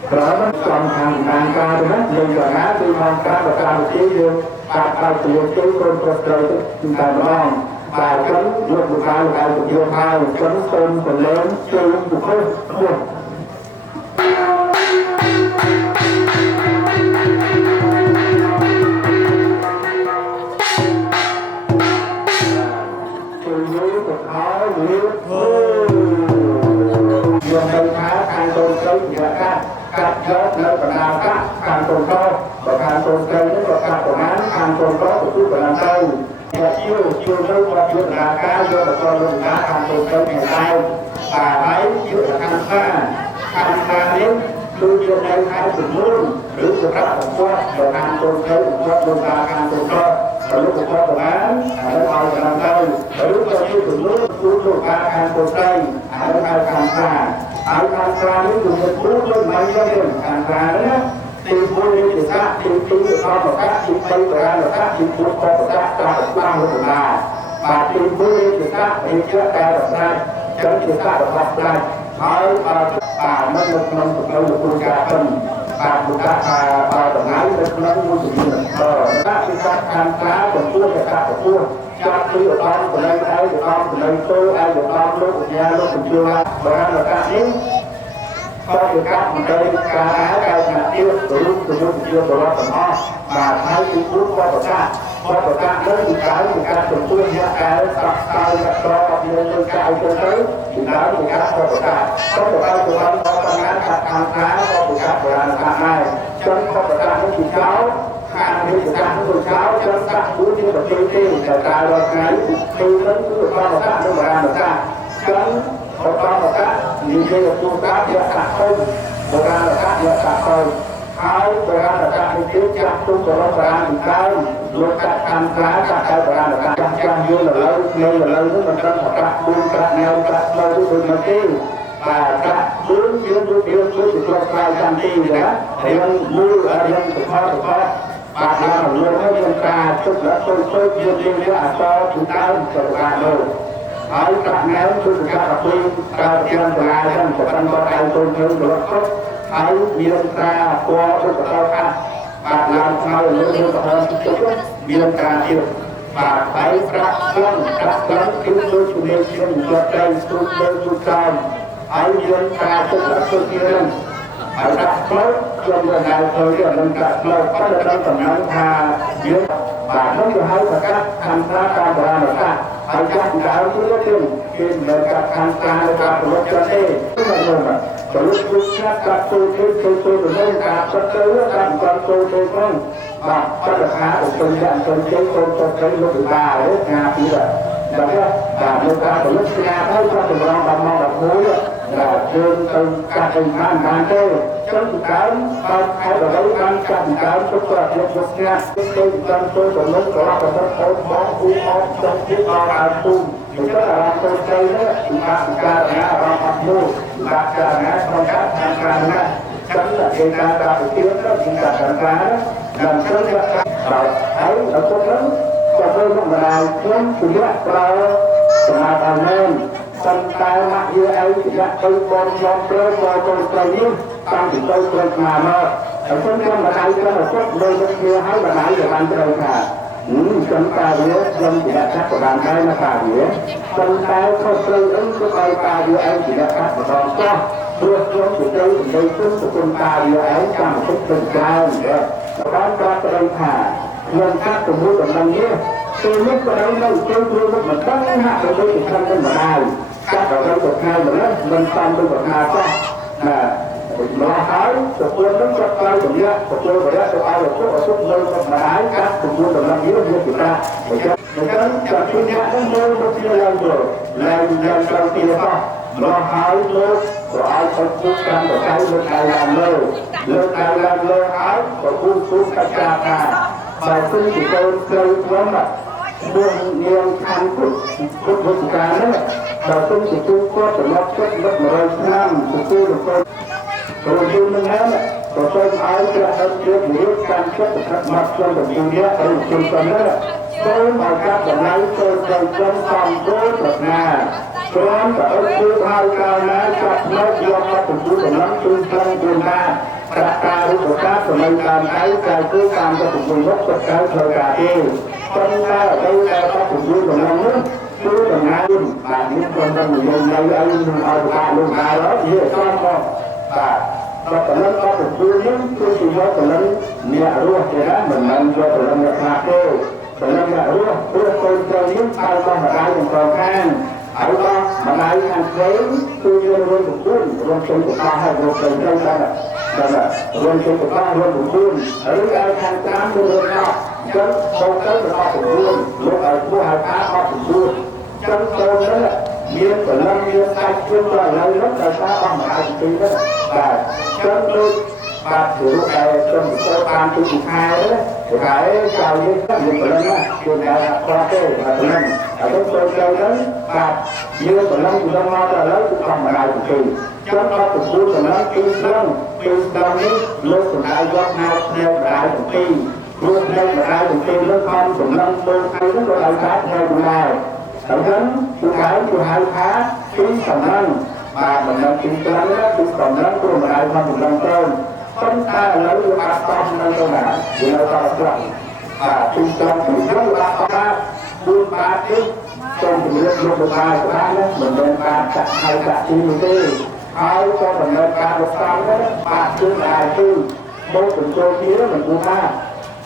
ក្រោយមកចំខាងការទៅណាយើងក៏ណាគឺម៉ោង5ដល់5នាទីយើងបាទឲ្យពលទៅខ្លួនប្រស្រីទៅតែម្ដងបាទចឹងលោកការឲ្យជួយហើយចឹងសូមទៅលេងជួយបុគ្គលខ្លួនយើងដឹងថាខាងតូនទៅជាកាត់យកនៅបណ្ដាកាត់ខាងតូនទៅបើខាងតូនទៅនេះក៏កាត់ប្រមាណខាងតូនទៅក៏គឺបណ្ដាទៅជាជួយទៅគាត់យកបណ្ដាការយកទៅចូលលោកការខាងតូនទៅនៅដែរបាទហើយជាខាងការនេះគឺយកនៅខែចំនួនឬសម្រាប់បង្គាប់ដល់ខាងតូនទៅគាត់លោកការខាងតូនទៅលោកបង្គាប់ប្រមាណហើយឲ្យបណ្ដាទៅឬក៏ជាចំនួនគឺលោកការខាងតូនទៅហើយហៅខាងការហើយខាងការនេះគឺមានគ្រូដូចមិនយ៉ាងនេះខាងការណាទី1នេះជាសាទី2គឺអបកាទី3បរាណកាទី4បបកាត្រាតាមលោកតាបាទទី1នេះជាសាវិជ្ជាការប្រសាចឹងជាសារបស់ប្រាជ្ញហើយបាទនៅក្នុងសំណួរលោកគ្រូការពិនបាទលោកតាបាទតំណាងនៅក្នុងមួយជំនាញបាទពីការខាងការចំពោះជាការប្រពោះចាប់ពីឧត្តមបណ្ឌិតឯកឧត្តមបណ្ឌិតទូឯកឧត្តមលោកវិញ្ញាលោកបញ្ជាបរាណកានេះក៏ជាការមន្ត្រីការការជំនាញទៀតរូបជំនួយជាបរិបទទាំងអស់បាទហើយទី4ក៏ប្រកាសលើពីការចំពោះអ្នកការស្រាប់ស្អាតប្រកបដោយលើការឲ្យទៅពីដើមពីការប្រកាសក៏ប្រកាសទៅបានដល់បញ្ហាខាងការក៏ប្រកាសបរាណកាដែរចឹងក៏ប្រកាសនេះពីចោលខាងនេះប្រកាសទៅចោលចឹងកាត់មួយទីប្រទេសទេតែការរកថ្ងៃគឺនឹងគឺប្រកាសនៅបរាណកាចឹងប្រកាសនិយាយទៅការយកកាត់ទៅបរាណកាយកកាត់ទៅហើយបរាណកានេះគឺចាស់ទុំបរិបរាណដើមលោកកាត់ខាងការកាត់ទៅបរាណកាចាស់យល់ឥឡូវនេះមិនដឹងថាកាត់4កាត់ណែកាត់ទៅដូចមកទេបាទកាត់4យើងដូចជាប្រកបតាមទីណារៀងមូលរៀងសុខបាទដល់លោកឲ្យមានការទឹកและទៅយើងមានអសរពីដើមទៅបាននោះហើយកាត់ណែគឺការអពីការព្យាយាមទាំងប្រកាន់បត់ឲ្យទៅយើងរត់គ្រប់ហើយមានការពណ៌ទៅបន្តកាត់បាទឡើងស្មៅលើទៅទឹកមានការទៀតបាទហើយប្រាក់ខ្លងគឺដូចជំនាញជាជាប់ដៃស្រុកលើជួបតាមហើយមានការទឹកและទៅទៀតហ ហើយដាក់ផ្លូវខ្ញុំទៅដល់ធ្វើវាមិនកាត់ផ្លូវប៉ុន្តែដល់តំណែងថាយើងបាទខ្ញុំទៅហៅប្រកាសខាងការតាមបរិយាកាសហើយចាស់ដើមគឺគេមិនកាត់ខាងការឬការប្រវត្តិទេខ្ញុំបាទពលិទ្ធស្កាត់កាត់ទូទៅទៅការពិតទៅការប្រទូទៅផងបាទបដិខាទៅយ៉ាងទៅជ័យកូនទៅទៅលោកវិបាឬការពីបាទលោកការពលិទ្ធស្កាត់ហើយក៏ចម្រងដល់មកដល់គូបាទយើងទៅកាត់បានទេចឹងកើបានខែដល់បានកាត់កើទុកប្រយោជន៍យកស្ងាត់ទៅតាមទៅទៅលោកក៏ប្រសិទ្ធអូនបងគូអត់ចង់ទីដល់អាទូទៅអារម្មណ៍ទៅទៅនេះការណាអារម្មណ៍អត់នោះការណាក្នុងការតាមការណាចឹងតែគេការដាក់ទៅទៀតទៅជាការតាមការដល់ចឹងដល់ហើយដល់ទៅហ្នឹងក៏ទៅមកម្ដាយខ្ញុំជាប្រើសម្រាប់អមែនសន្តាមកយើអីជាទៅបងខ្ញុំត្រូវបងកូនស្រីនេះតាមទៅត្រូវស្មាមកហើយខ្ញុំម្ដាយត្រូវសុខលើទៅគ្នាហើយម្ដាយក៏បានត្រូវថាសន្តាវាខ្ញុំជាថាប្របានដែរណាតាវាសន្តាខុសត្រូវអីក៏ឲ្យតាវាឯងជាថាបដងចោះព្រោះខ្ញុំទៅទៅគុណតាវាឯងតាមទុកទៅច្រើនបានប្រាប់ទៅថាខ្ញុំកាត់ជាមួយដំណឹងនេះពេលនេះក៏នៅនៅចូលព្រោះមិនដឹងហាក់ទៅទៅខាងម្ដាយកាត់ដល់ទៅខាងម្ដាយមិនតាមទៅខាងចោះណាមកហើយទៅព្រមនឹងគាត់ត្រូវជំនះទៅចូលរយៈទៅឲ្យទៅអសុខនៅម្ដាយកាត់ជាមួយដំណឹងនេះវាជាការអញ្ចឹងចាត់ជំនះនឹងមើលទៅជាឡើងទៅឡើងត្រូវទីសោះមកហើយលោកក៏ឲ្យទៅជួបកម្មបកាយលើកដៃឡើងលើហើយក៏គូទូកាត់ថាបើសិនជាកូនត្រូវខ្ញុំពួកនាងខាងពុទ្ធវិការនេះបើសិនជាទូគាត់សម្រាប់ចិត្តលឹក100ឆ្នាំទទួលទៅព្រោះយើងនឹងហ្នឹងក៏សូមឲ្យព្រះអង្គជួយរៀបការចិត្តប្រកាសមកក្នុងទំនួលនេះឬជួយទៅនេះសូមឲ្យការតម្លៃចូលទៅចំសំគោលប្រាថ្នាព្រមក៏អត់ជួយឲ្យកាលណាចាប់នៅយកមកទទួលដំណឹងជួយក្នុងព្រមតាប្រកាសរូបការសម្រាប់តាមដៃកាយគឺតាមទៅជំនួយទៅការធ្វើការទេប៉ុន្តែឲ្យតែទទួលដំណឹងនេះគឺដំណើរបាទនេះcòn đang nhiều ngày ấy ở tại luôn tại đó thì sao không và còn lên có một chú những chú chỉ có còn lên nhẹ luôn thì đó mình làm cho còn lên nhẹ hạt thôi còn lên nhẹ luôn tôi cho những tay con mà ai cũng còn khang ở đó mà ai ăn thế tôi luôn luôn một chút luôn sống của ta hay một lần trong ta là luôn sống của ta luôn một chút ở ai ăn cám luôn luôn đó chứ không tới là họ cũng luôn lúc ở khu hai cá họ cũng luôn trong tôi đó là nhiên của lâm nhiên ai chuyên là lấy rất là xa bằng hai tí đó và trong tôi và thử cái trong tôi ban tôi cũng hai đó cái chào như các người của lâm á trường đại học khoa tê và của lâm ở trong tôi chơi đó và như của lâm của lâm là lấy cũng còn mà lại của kỳ trong đó của tôi của lâm tư lâm ấy lúc của đại do hai theo đại của kỳ lúc theo đại của kỳ lúc con của lâm tôi thấy nó có đại khác theo của này ở đến của hai tháng tiếng tầm năng mà mình đang tiếng lắm đó tiếng tầm năng của mình ai mà mình đang tên chúng ta lấy được áp tâm năng cơ bản vì nó to trọng và trung tâm của nó là áp tâm buôn ba tiếng trong những lúc lúc ba của ba đó mình đang ba chặt hai chặt chi mình đi hai cho mình đang ba được tâm đó ba tiếng hai tiếng một phần cho phía mình buôn ba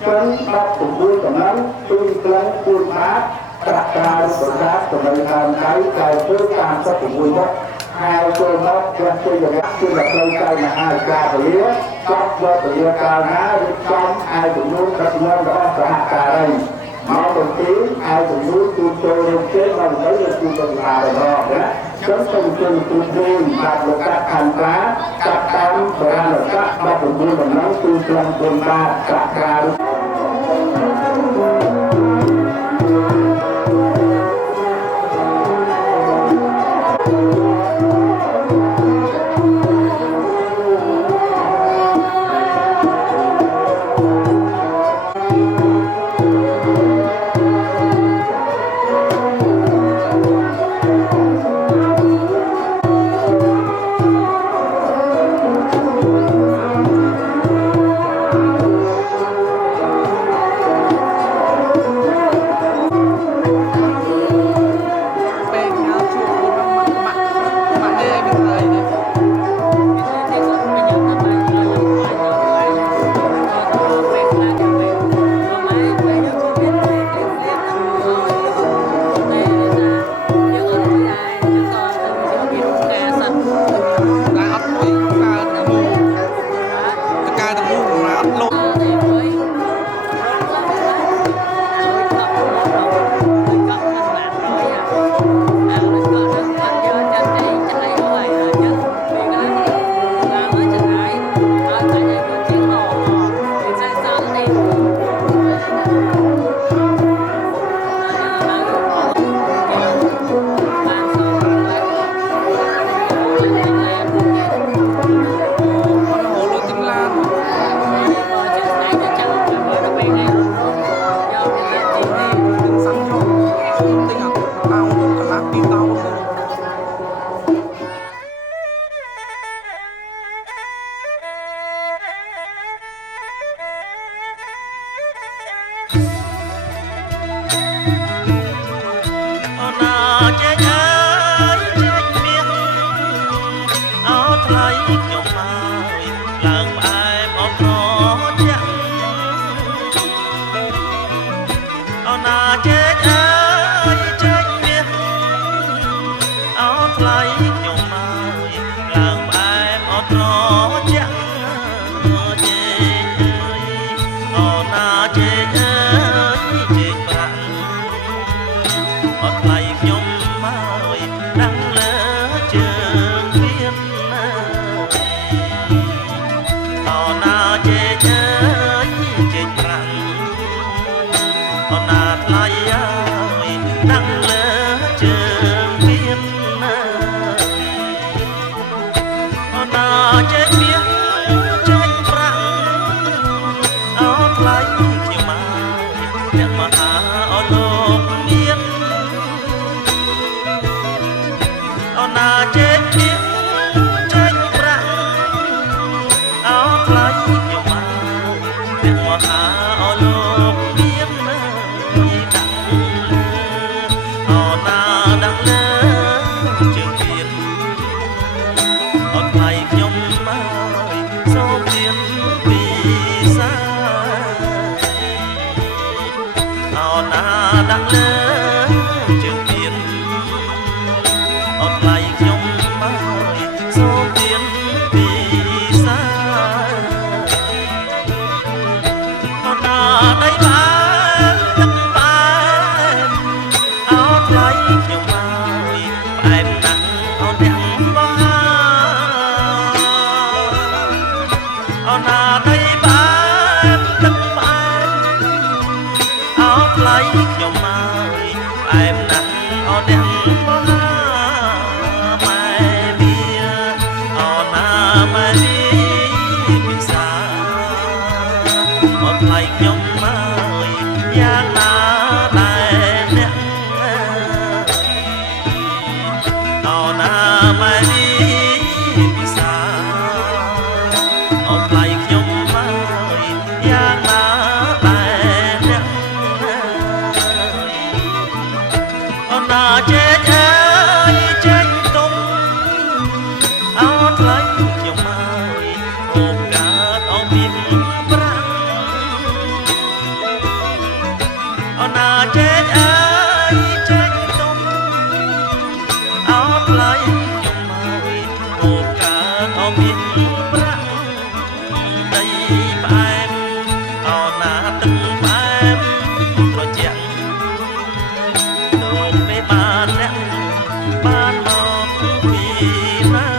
chân đọc của buôn tầm năng tương lắng buôn ba các ca của các của mình làm cái trước tam sắc của vui đó hai cô nó cho chơi được chưa là câu cây mà hai ca của lía chót vô của lía cao ná trong ai cũng muốn các nhân đó phải hạ ca đây nó một tiếng ai cũng muốn tu chơi luôn chết mà thấy được tu cần là rồi đó chấm sông chân tu vui đạt được các thành cá các tam và ra được các ba cũng vui mà nói tu chân tuần ba các ca យខ្ញុំហើយឡើងផ្អែមអត់ប្រចាំអោណាចេកអើយចេកមាសអោថ្លៃខ្ញុំហើយឡើងផ្អែមអត់ប្រចាំចេកអើយអោណាចេកអើយចេកប្រាក់អត់ថ្លៃខ្ញុំហើយដឹងលើជើងមានអោណាចេកអើយចេកប្រាក់អោណាថ្លៃហើយដឹងលើជើងមានអោណាចេកមាសចេកប្រាក់អោថ្លៃខ្ញុំមកអ្នកមហាអោលោកមានអោណាចេកមាសចេកប្រាក់អោថ្លៃខ្ញុំមកអ្នកមហាអោលោកមានដាក់អោណាដាក់លើជើងទៀតអត់ថ្លៃខ្ញុំមកសូមទៀតពីសាអោណាដាក់លើជើងទៀតអត់ថ្លៃខ្ញុំមកសូមទៀតពីសាអោណាដៃបានទឹកបានអោថ្លៃខ្ញុំមកផ្អែមណាស់អោទាំងបងអោណាដៃបានទឹកបានអោថ្លៃខ្ញុំមកផ្អែមណាស់អោទាំងបងម៉ែវាអោណាម៉ែវាពិសាអត់ថ្លៃខ្ញុំមកយ៉ាងណាដែរអ្នកអោណាម៉ែវាពិសាអត់ថ្លៃខ្ញុំមកយ៉ាងណាដែរអ្នកអោណាចេកអើយចេកទុំអោថ្លៃខ្ញុំមកអូនកើតអោមានប្រាំអោណាចេកអើយចេកទុំអោថ្លៃខ្ញុំមកអូនកើតអោមានប្រាំដីផ្អែមអោណាទឹកផ្អែមត្រជាក់លោកមេបានអ្នកបានមកពីណា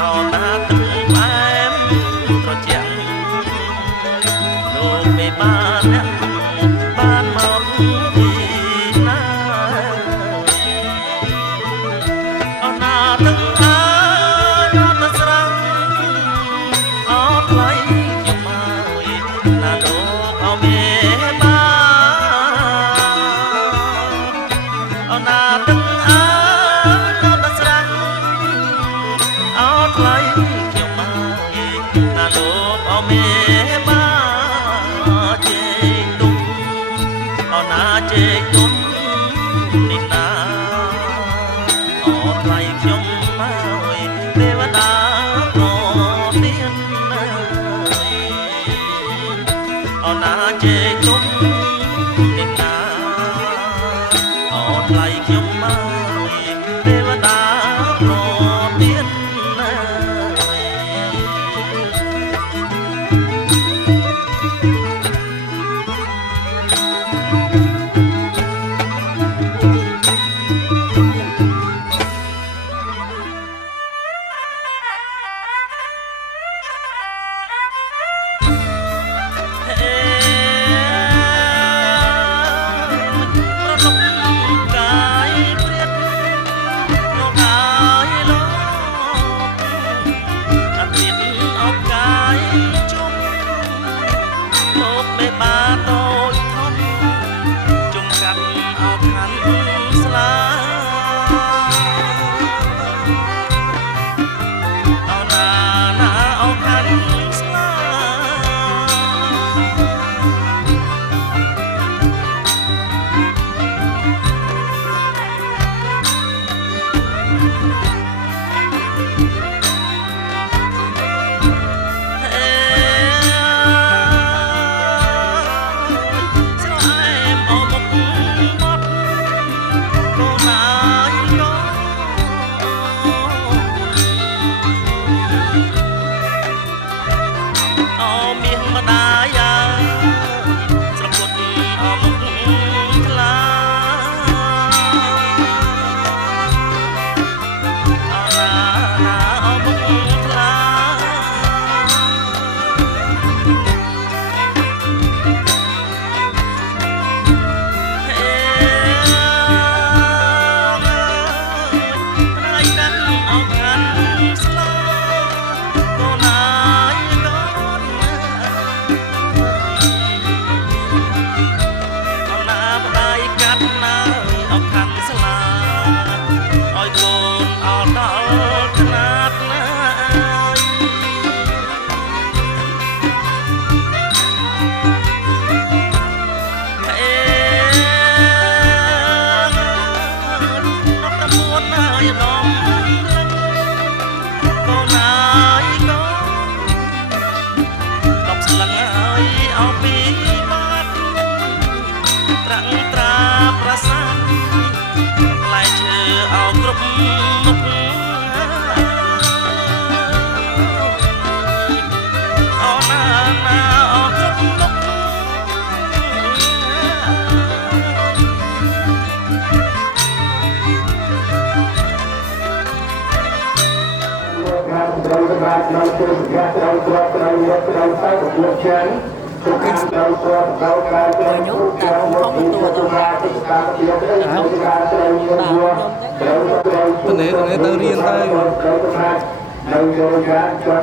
អោណាទឹកផ្អែមត្រជាក់លោកមេបានអ្នកបានមកពីណាអោណាទឹកផ្អែ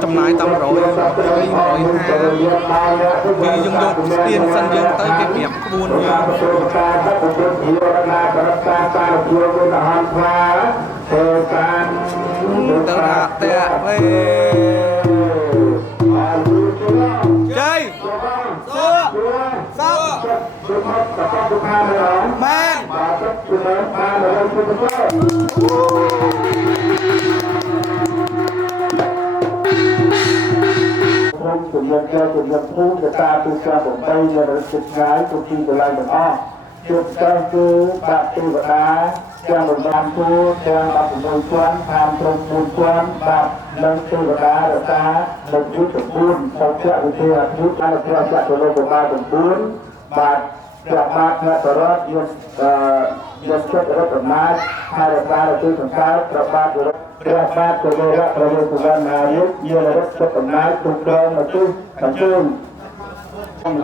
ចំណាយតាម100 150ពីយើងយកស្ទៀនសិនយើងទៅគេប្រាប់ក្បួនយើងទៅដាក់តែវិញជ័យសួរសោមែនជំនុំជើងជំនុំភូមិតាទូចាបំពេញនៅរកចិត្តងាយទុកទីកន្លែងទាំងអស់ជួបតែគឺបាក់ទេវតាទាំងរំបានគូទាំង16ជាន់តាមត្រង់4ជាន់បាក់និងទេវតារតានិងយុទ្ធ9សង្ឃៈវិទ្យាយុទ្ធអនុប្រសាទលោកបាល9បាទព្រះបាទនរតយុទ្ធចិត្តរដ្ឋអំណាចហើយរតាទីសង្ការព្រះបាទព្រះបាទគោរពព្រះសុវណ្ណរាជយានរដ្ឋចិត្តអំណាចគ្រប់គ្រងមកទិសខាងជើង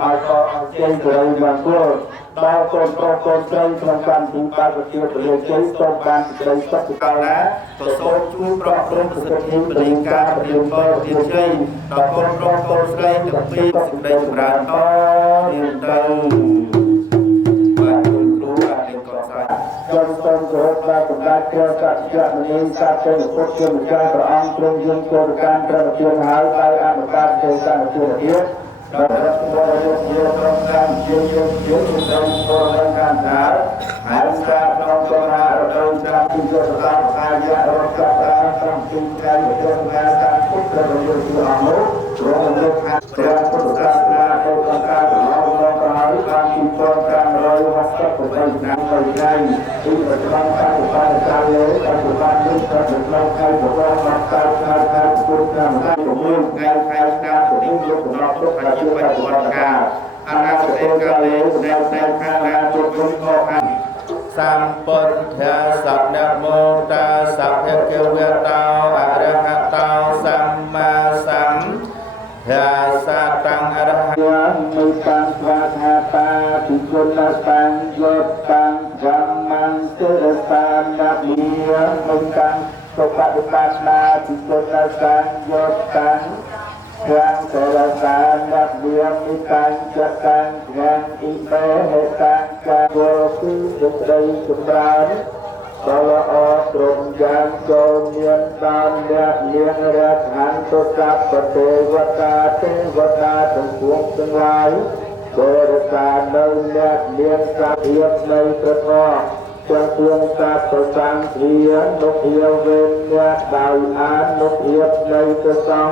ហើយក៏ជ័យទៅមកគោលដល់កូនប្រុសកូនស្រីក្នុងកម្មវិធីបាតុជាពលរដ្ឋជ័យសូមបានសេចក្តីសុខពីកាលណាទៅសូមជួយប្រកព្រឹត្តសេចក្តីបរិយាកាសប្រយោជន៍ប្រទានជ័យដល់កូនប្រុសកូនស្រីទាំងពីរសេចក្តីចម្រើនតរៀនទៅយើងសូមគោរពដល់សម្ដេចព្រះសក្យមុនីសាស្ត្រពុទ្ធជាម្ចាស់ព្រះអង្គទ្រង់យាងចូលកាន់ព្រះនិព្វានហើយដោយអនុបាទទេសានជាទៀតដល់រដ្ឋបរិយាជាក្រុមការជាយើងត្រូវចូលដល់ការថាហើយការក្នុងសមារដោយតាមពីយុទ្ធសាស្ត្រអាយៈរដ្ឋបាលក្នុងទីការវិទ្យាការពុទ្ធប្រយោជន៍ជាអង្គនោះរងលើកខាងព្រះពុទ្ធសាសនាទៅក្នុងការរបស់ហើយបានពីប្រកាស160ឆ្នាំទៅថ្ងៃទីប្រចាំការឧបករណ៍ការលើបច្ចុប្បន្ននេះក៏ដំណើរការរបស់បានកើតការពុទ្ធកម្មការជំនួយថ្ងៃឆ្នាំនេះយកសម្រាប់ទុកអាជីវកម្មបច្ចុប្បន្នអាណាប្រទេសកាលេស្ដែងខាងណាជួបជុំខកខានសម្ពុទ្ធសព្ទនមោតាសព្ភគវតោអរហតោសម្មាសម្ភាសាតាំងអរហន្តមេតាំងស្វាថាតាពិគុណតាំងយោតាំងវមន្តរសានាវិមេតាំងសុបតិបាណាពិគុណតាំងយោតាំងយ៉ាងសរសានាវិមេតាំងចតាំងយ៉ាងអ៊ីមេហេតាំងកាវគឺសេចក្តីចម្រើនក៏ល្អត្រង់យ៉ាងចូលមានតាមអ្នកនាងរកហន្តសព្វទេវតាទាំងពួងទាំងឡាយបរិការនៅអ្នកនាងសាភិបនៃព្រះធម៌ จะเพียงการประสานเพียงนกเอียวเวนเนี่ยดาวอ่านนกเอียบในกระสัง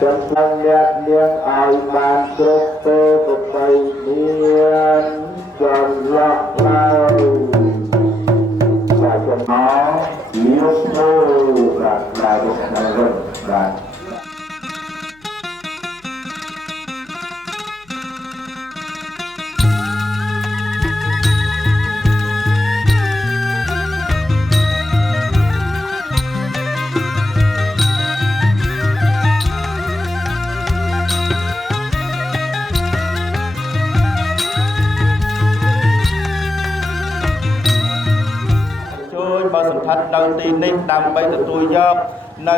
จนฟังเนี่ยเลี้ยงอายบานกรบเตกไปเนียนจนละเล่าแต่จะน้องยิ้มโม่รักดาวในเรื่องรัก បើសន្តាត់នៅទីនេះដើម្បីទទួលយកនៅ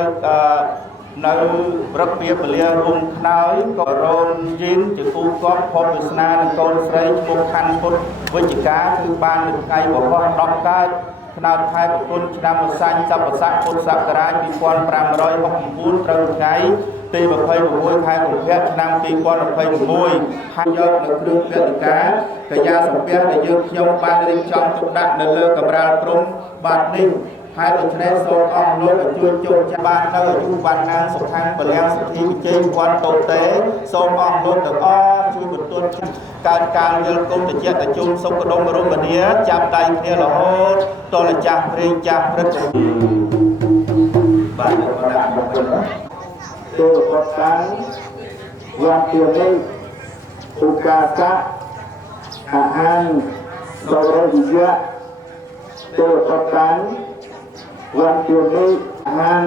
រកពីពលារួមខ្នើយក៏រនយិនជាគូកប់ផុតវាសនានិងកូនស្រីឈ្មោះខណ្ឌពុទ្ធវិជ្ជការគឺបាននៅថ្ងៃបរោះ10កើតខ្នើយខែប្រគុណឆ្នាំវស្សាញ់សព្វស័កពុទ្ធសករាជ2569ត្រូវថ្ងៃទី26ខែកុម្ភៈឆ្នាំ2026ហើយយកនៅគ្រឿងពាណិកាកញ្ញាសំពះដែលយើងខ្ញុំបានរៀបចំទុកដាក់នៅលើកម្រាលព្រំបាទនេះហើយដូច្នេះសូមអរលោកជួយជោគជ័យបាននៅអាយុបានណានសុខានពលំសិទ្ធិវិជ័យវ័នតូតេសូមអរលោកទាំងអស់ជួយបន្ទន់កើតការយល់គុំតិចតជុំសុខដុមរមនាចាប់ដៃគ្នារហូតតលចាស់ព្រេងចាស់ព្រឹកបាទបាទមកទៅตัวประกันวันเดียวนี้โอกาสอาหารสโรหิยะตัวประกันวันเดียวนี้อาหาร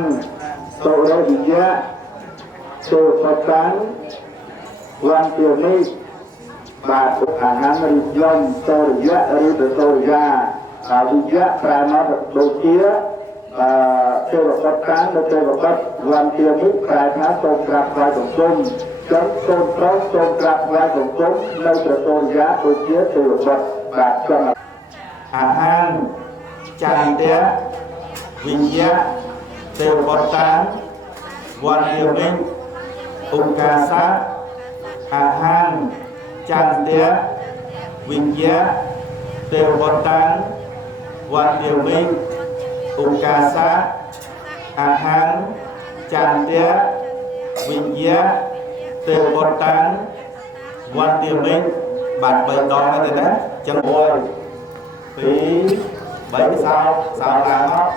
สโรหิยะตัวประกันวันเดียวนี้บาทอาหารริยมโตริยะหรือโตริยะวิยะปราณาโดเชียเทวประกันและเทวประวันเทียมิปลายท้าทรงกราบไหว้สงฆ์จนทรงพร้อมทรงกราบไหว้สงฆ์ในประตูยะโดยเชื้อเทวประบาทกำลังអាហារចន្ទៈវិញ្ញៈទេវតាវណ្ណយមិញឧកាសៈអាហារចន្ទៈវិញ្ញៈទេវតាវណ្ណយមិញឧកាសៈអាហារចន្ទៈវិញ្ញៈទេវតាវណ្ណយមិញបាទ3ដងហ្នឹងទេណាចឹង1 2 3សោឡើងមក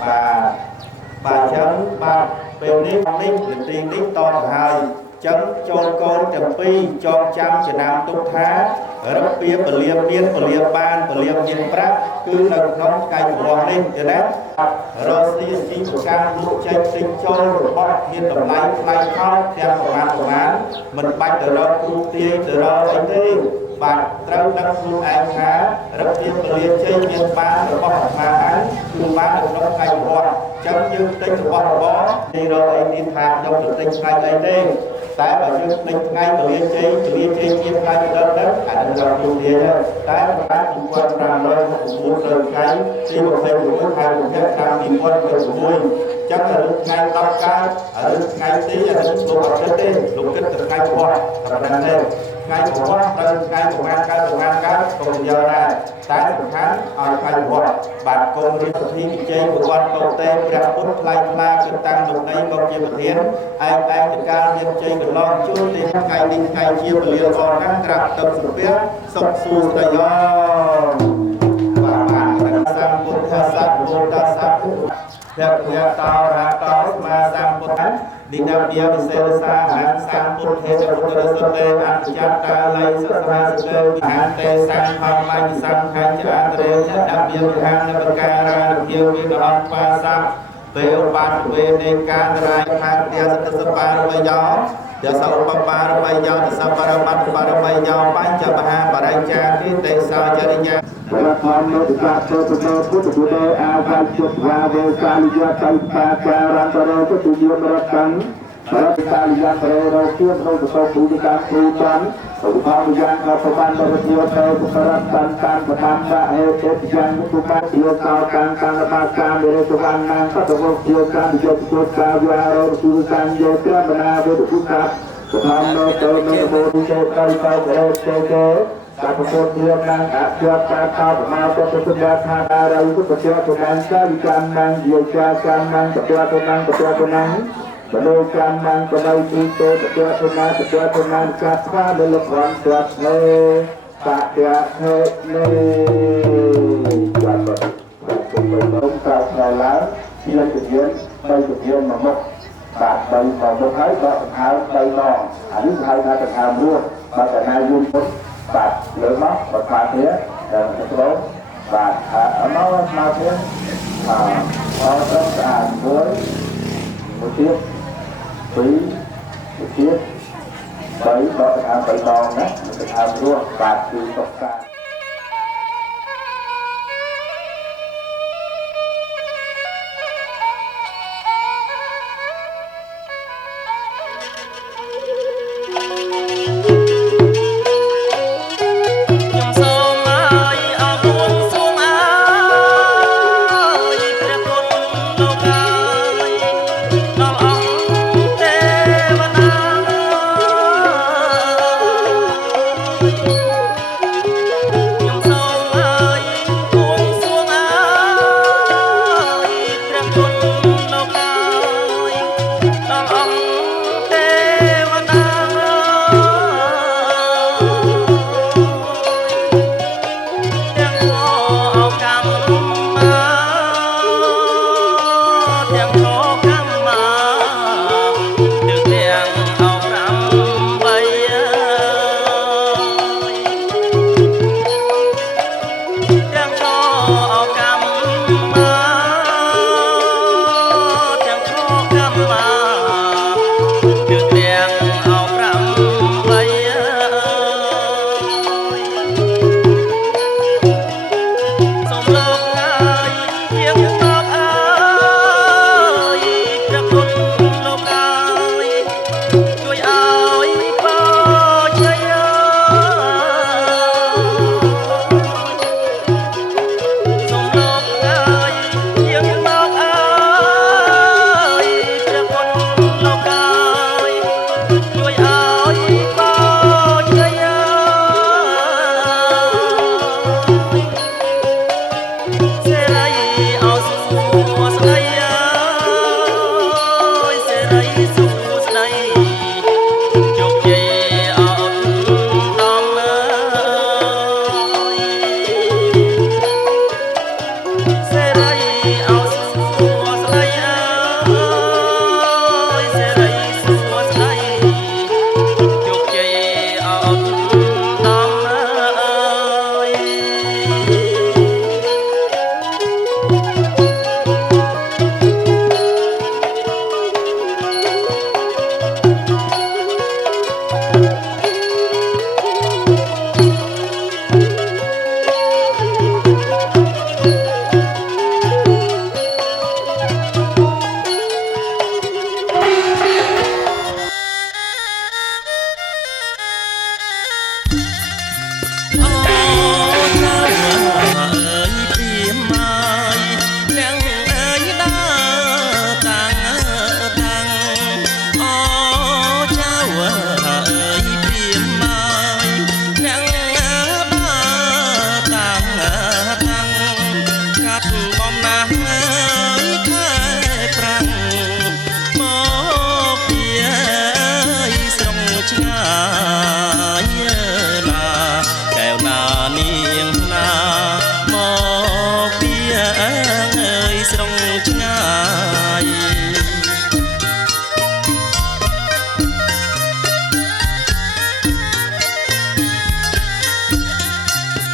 បាទចឹងបាទពេលនេះនាទីនេះតទៅហើយចឹងចូលកូនទាំងពីរចងចាំចំណាំទុកថារកពីពលាមានពលាបានពលាមានប្រាក់គឺនៅក្នុងកាយប្រវត្តិនេះទេណារកស៊ីជីវកម្មលក់ចេញទិញចូលរបស់មានតម្លៃថ្លៃថោកទាំងប្រមាណមិនបាច់ទៅរកគ្រូទាយទៅរកអីទេបាទត្រូវដឹងខ្លួនឯងថារកពីពលាចេញមានបានរបស់អាត្មាហើយគឺបាននៅក្នុងកាយប្រវត្តិចឹងយើងទិញរបស់របរនេះរកអីមានថាខ្ញុំទៅទិញថ្ងៃអីទេតែបើយើងទិញថ្ងៃពលាចេញមានថ្ងៃទៅដល់ហ្នឹងអានឹងរកគ្រូទាយតែប្រាក់2569ត្រូវថ្ងៃទី26ខែកុម្ភៈឆ្នាំ2026ចឹងរឿងថ្ងៃ10កើតរឿងថ្ងៃទីអានឹងលោកអត់គិតទេលោកគិតតែថ្ងៃប្រវត្តិតែប៉ុណ្ណឹងទេថ្ងៃប្រវត្តិត្រូវថ្ងៃប្រមាណកើតកុំយកដែរតែសំខាន់ឲ្យថ្ងៃប្រវត្តិបាទកូនរៀនពិធីវិជ័យប្រវត្តិតូតេព្រះពុទ្ធថ្លៃថ្លាគឺតាំងលោកដីក៏ជាប្រធានឯកឯកការមានជ័យកន្លងជួនទីថ្ងៃនេះថ្ងៃជាពលាល្អណាស់ក្រាបទឹកសុភ័ក្រសុខសួស្តីបាទសម្ពុទ្ធសាសនាពុទ្ធសាសនាភគវតោរាតោស្មាសម្ពុទ្ធនិដាបិយវិសេសាហានសម្ពុទ្ធហេតុពុទ្ធរសទេអញ្ចតាល័យសស្មាសកេវិហានទេសង្ឃមញ្ញសង្ឃញ្ចអត្រេចដាបិយវិហានបការាភិយវិអត់បាសៈពេលបាត់វេនៃការរាយខាងទាសទសបារមយោទសឧបបារមយោទសបរមត្តបារមយោបញ្ចមហាបរិច្ចាគិទេសោចរិយាព្រះធម្មនិកាសពុទ្ធពុទ្ធពុទ្ធអាវាជុវាវេកាលយតៃបាការន្តរពុទ្ធយមរតੰរតកាលយតររជារោទសពុទ្ធកាព្រូច័ន្ទឧបោយ៉ាងអបបានរទាទេពុទ្ធរតតានប្រតាមសាហេតុយ៉ាងពុបាយោកោកាងកាងបាកាមេរសវណ្ណាបតវោជាកាយយុទ្ធពុទ្ធកាវារោសុសញ្ញេក្រមណាវេពុទ្ធកាធម្មនោតោមេបោទុចេតៃបោរេតេ แต่ประกอบเรื่องนั้นอาจจะการข่าวมาก็จะเป็นการทางอะไรก็ประเทศตัวนั้นก็มีการนั่งเยียวยาการนั่งประเทศตัวนั้นประเทศตัวนั้นบรรลุการนั่งก็ไม่ตีโตประเทศตัวนั้นประเทศตัวนั้นการพาในละครกลับเนปะเดียเนเนจับแบบคุณไปน้องสาวสาวแล้วที่เราจะเยือนไปจะเยือนมาหมดบาดใบของบนท้ายก็เท้าใบนองอันนี้ไทยมาแต่ทางร่วมมาแต่นายยุ่งพ้นบาดเหลือมั้งบาดขาเนี้ยแต่จะร้องบาดขาเอามามาเนี้ยพอต้องการด้วยmột chiếc phí một chiếc bảy đó là bảy đòn đó mình làm luôn bạc từ tộc ta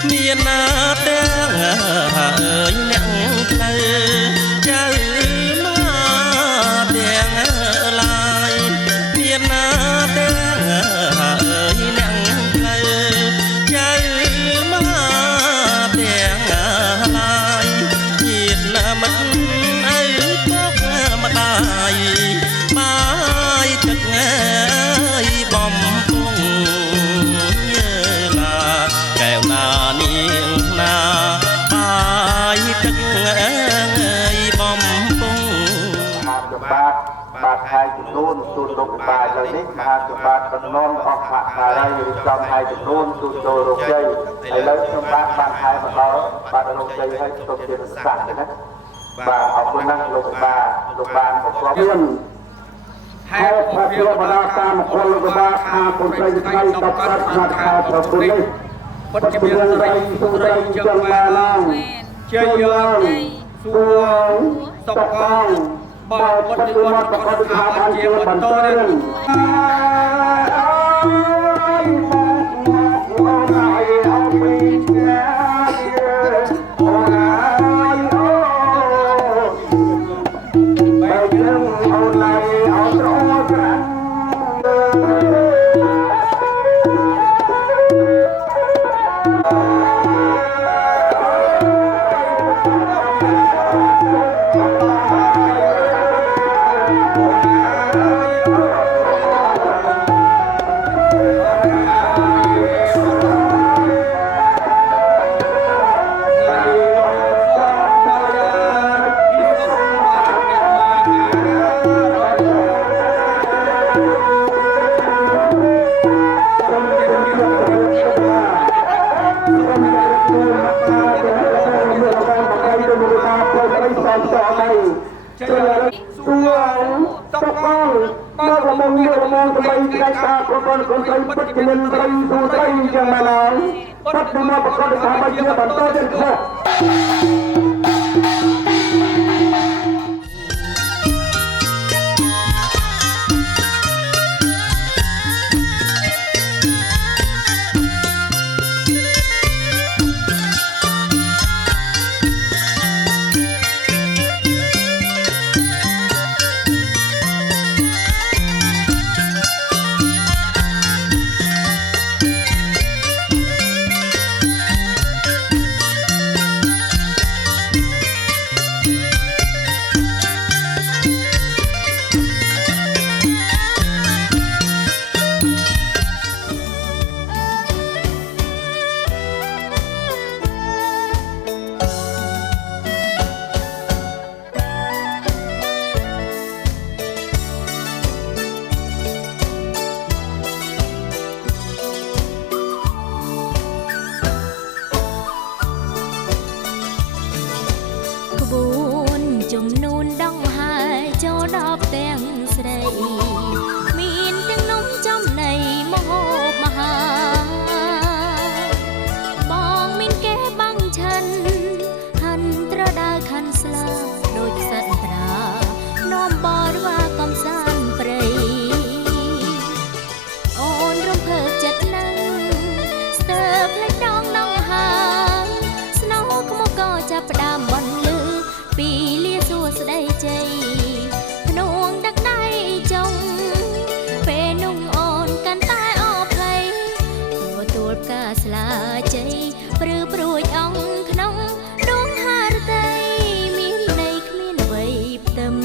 មានណាទាំងអើយអ្នកផ្លូវចៅមកទាំងឡាយមានណាទាំងអើយអ្នកផ្លូវចៅមកទាំងឡាយញាតិណាមិត្តអើយពុកម្ដាយបាយទឹកអើយបំពងកែវណានាងណាបាយទឹកអើយបំពង บา าทบาทไทยจุดนู้นสูตรลงบาทเลยนี่มาจุดบาทบรรนนออกมาอะไรอยู่จอมไทยจุดนู้นสูตรโจโรเจย์ไอ้เลิศบาทบาทไทยมาเราบาทโรเจย์ให้ตกเทียนสั่งนะบาทเอาคนนั่งลงบาทของครอบครัวให้พระเจ้าบรรดาตามคนลงบาทหาคนใจไทยตัดตัดขาดขาดพระคุณนี้ปัจจุบันใจสุดใจจังมาลองเจียงสัวตกกองบาปฏิวัติประคับขาบันเจียบันโตเรนคนไทยปัจจุบันใจสุดใจจังมาลองปัจจุบันประคับขาบันเจียบันโตเรนขบวนจุ่มนูนดองหายโจดอกแตงใส่มีนจังนุ่มจอมในมโหมหาบองมินแก้บังฉันหันตระดาคันสลาโดยสันตราน้อมบอดว่ากำสานเปรยโอนรำเพิกจัดนั่งสเตอร์เพลงดองน้องหางสโนว์ขโมก็จะประดามบอลลือปีเลียสัวสได้ใจพนวงดักได้จงเฟนุ่งอ่อนกันตายออกไพตัวกาสลาใจปรือปรวยอ่องขนมดวงหาร์ใจมีในขมิ้นไว้เต็ม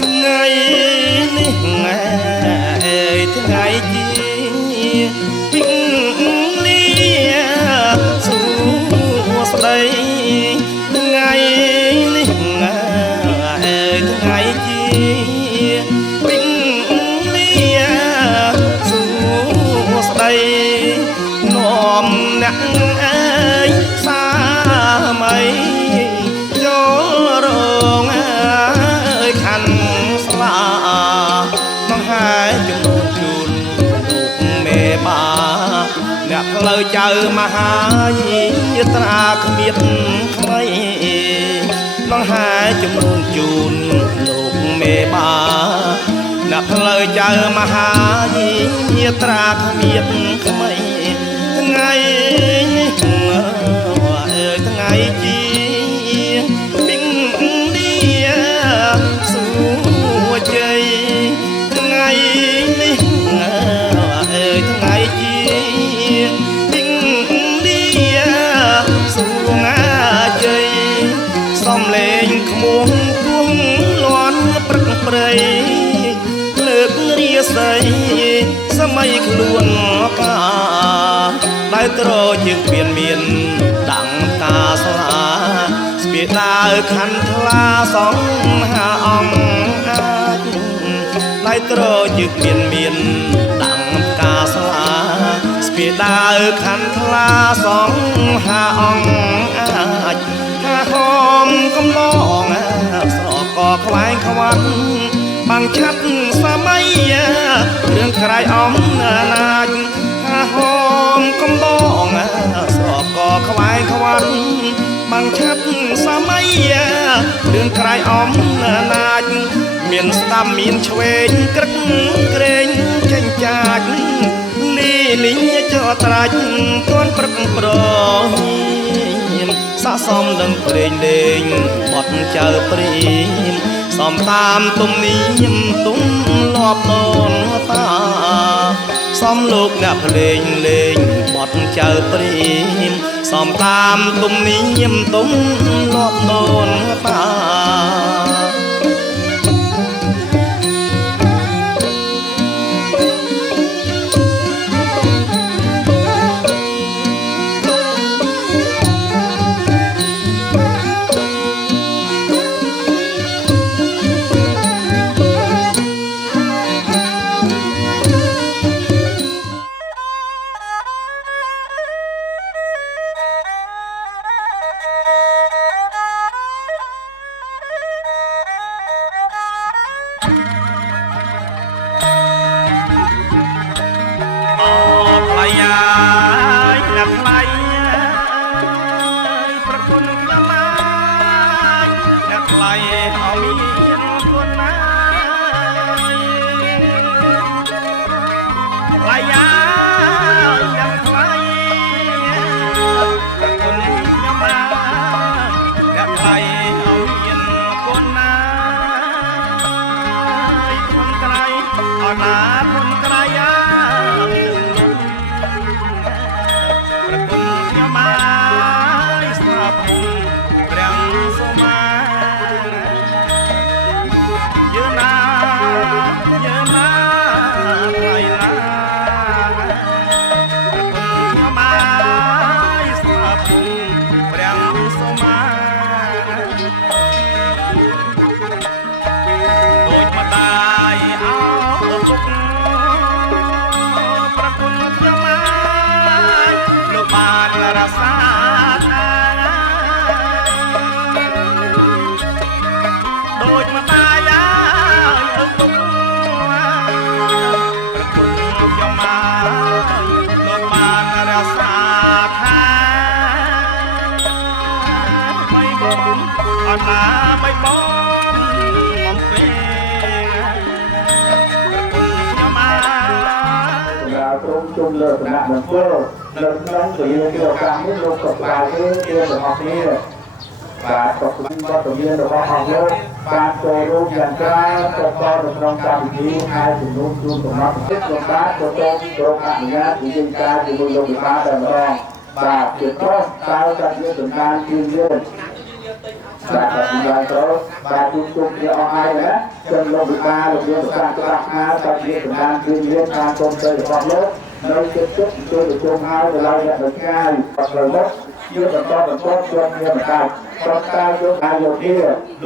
ថ្ងៃនេះថ្ងៃជាពីលាសួស្ដីថ្ងៃនេះថ្ងៃជាពីលាសួស្ដីនាំអ្នកអើយសាមីចូលរងអើយខាន់ស្លាបង្ហាយចំនួនជូនលោកមេបាអ្នកផ្លូវចៅមហាយាត្រាគ្មានថ្មីបង្ហាយចំនួនជូនលោកមេបាអ្នកផ្លូវចៅមហាយាត្រាគ្មានថ្មីថ្ងៃនេះថ្ងៃជាពីលាសួជ័យថ្ងៃនេះថ្ងៃជាពីលាសួជ័យសំលេងក្មួងគួងលាន់ព្រឹកព្រៃលើករាសីសម័យខ្លួនកាដែលត្រជាងមានដាំងកាស្លាស្ពាដាវខណ្ឌថ្លាសងហាអង្គអាចដែលត្រជាងមានដាំងកាស្លាស្ពាដាវខណ្ឌថ្លាសងហាអង្គអាចហាហមកំឡងស្រកខ្វែងខ្វាត់បាំងឆាត់សម័យរឿងក្រៃអំណាចហាហមកំបងស្រកខ្វែងខ្វាត់បាំងឆាត់សម័យរឿងក្រៃអំណាចមានស្ដាំមានឆ្វេងក្រឹកក្រែងចេញចាចលីលីចត្រាច់ទាន់ព្រឹកប្រស័កសមនឹងព្រេងលេងបត់ចៅព្រីមសំតាមទំនៀមទុំលាប់ដូនតាសំលោកអ្នកភ្លេងលេងបត់ចៅព្រីមសំតាមទំនៀមទុំលាប់ដូនតាជុំលើដំណាក់អង្គរនៅក្នុងវិញ្ញាណគណៈកម្មនេះលោកក៏ផ្ដល់ទៅជារបស់នេះបាទក៏គឺវត្តមានរបស់អង្គលោកបានចូលរួមយ៉ាងច្រើនទៅដល់ក្នុងកម្មវិធីហើយជំនុំជូនកំណត់ចិត្តលោកបាទក៏ចូលក្រុមអនុញ្ញាតវិញ្ញាណការជាមួយលោកវិបាកតែម្ដងបាទជាប្រុសតើតែជាសម្ដានជឿនយើង បាទបាទទៅបាទជួបគ្នាអស់ហើយណាចឹងលោកវិការលោកយើងប្រកាសក្រាស់ណាតែជាសម្ដានគ្រៀងការគុំទៅរបស់លោកនៅចិត្តជួយប្រជុំហើយទៅឡើងអ្នកវិការប្រឡប់ជាបន្តជាប់គ្នាម្ដងប្រកាសយកអាយុធា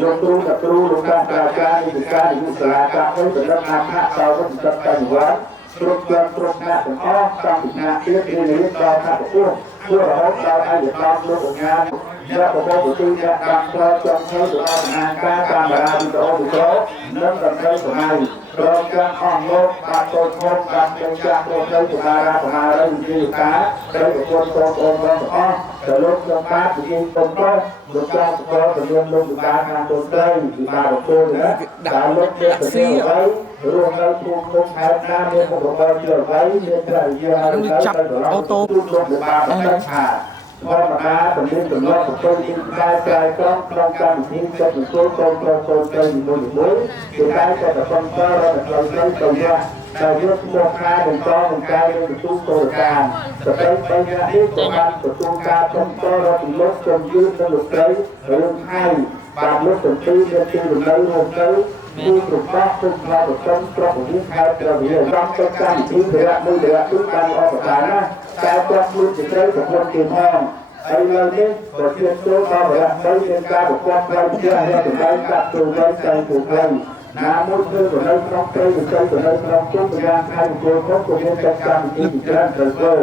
លោកគ្រូលោកគ្រូលោកតាអាចារ្យវិការយុសាលាកាមួយសម្រាប់អាផាតទៅវិទ្យាបញ្ញាវត្តគ្រប់ជាន់គ្រប់ណាទាំងអស់តាមវិញ្ញាទៀតរៀនដល់ថាពុទ្ធព្រោះរហូតដល់អាយុដល់លោកអង្គការអ្នកប្រកបវិទ្យាបានផ្ដល់ចំទៅដល់អាការកាមេរ៉ាវីដេអូវិទ្យុនិងតន្ត្រីសម័យប្រកាសអស់លោកបានតូចធំបានเป็นចាស់លោកនៅសាលាមហាវិទ្យាការដែលប្រកបបងប្អូនទាំងអស់ដែលលោកចំបាវិទ្យាទំប្រុសលោកចៅប្រកបជំនាញលោកវិការខាងតន្ត្រីវិការប្រគល់ណាដែលលោកមានទៅហើយរួមនៅភូមិក្នុងខេត្តណាមានមុខរបរជាអ្វីមានត្រៃយាចាប់អូតូលោកវិការប្រកាសថាធម្មតាជំនាញចំនួនប្រព័ន្ធទីផ្សារក្រៅក្រុងក្នុងកម្មវិធីចិត្តមង្គលកូនប្រុសកូនស្រីនីមួយៗគឺតែតែប៉ុន្តែរដ្ឋផ្លូវទៅយកដែលយកឈ្មោះខាបន្តបង្កើតនឹងទទួលតរការស្ត្រី3នាក់នេះក៏បានទទួលការបន្តរដ្ឋលោកជំយឺនិងលោកស្រីរឿងហៅបានលោកទាំងពីរមានទីលំនៅរួមទៅគឺរបស់គុំផ្លាប្រចាំប្រពន្ធខេត្តព្រះវិហាររំទៅកម្មវិធីរយៈ1រយៈ2បានអបអរណាតែប្រពន្ធស្ត្រីប្រពន្ធគេផងហើយលើនេះក៏ជាចូលដល់រយៈ3មានការប្រកបផ្លូវជារយៈសម្ដែងកាត់ចូលទៅតែពូក្លែងណាមួយគឺនៅក្នុងព្រៃវិស័យនៅក្នុងជុំយ៉ាងខែអង្គរក៏មានកិច្ចកម្មវិធីច្រើនទៅធ្វើ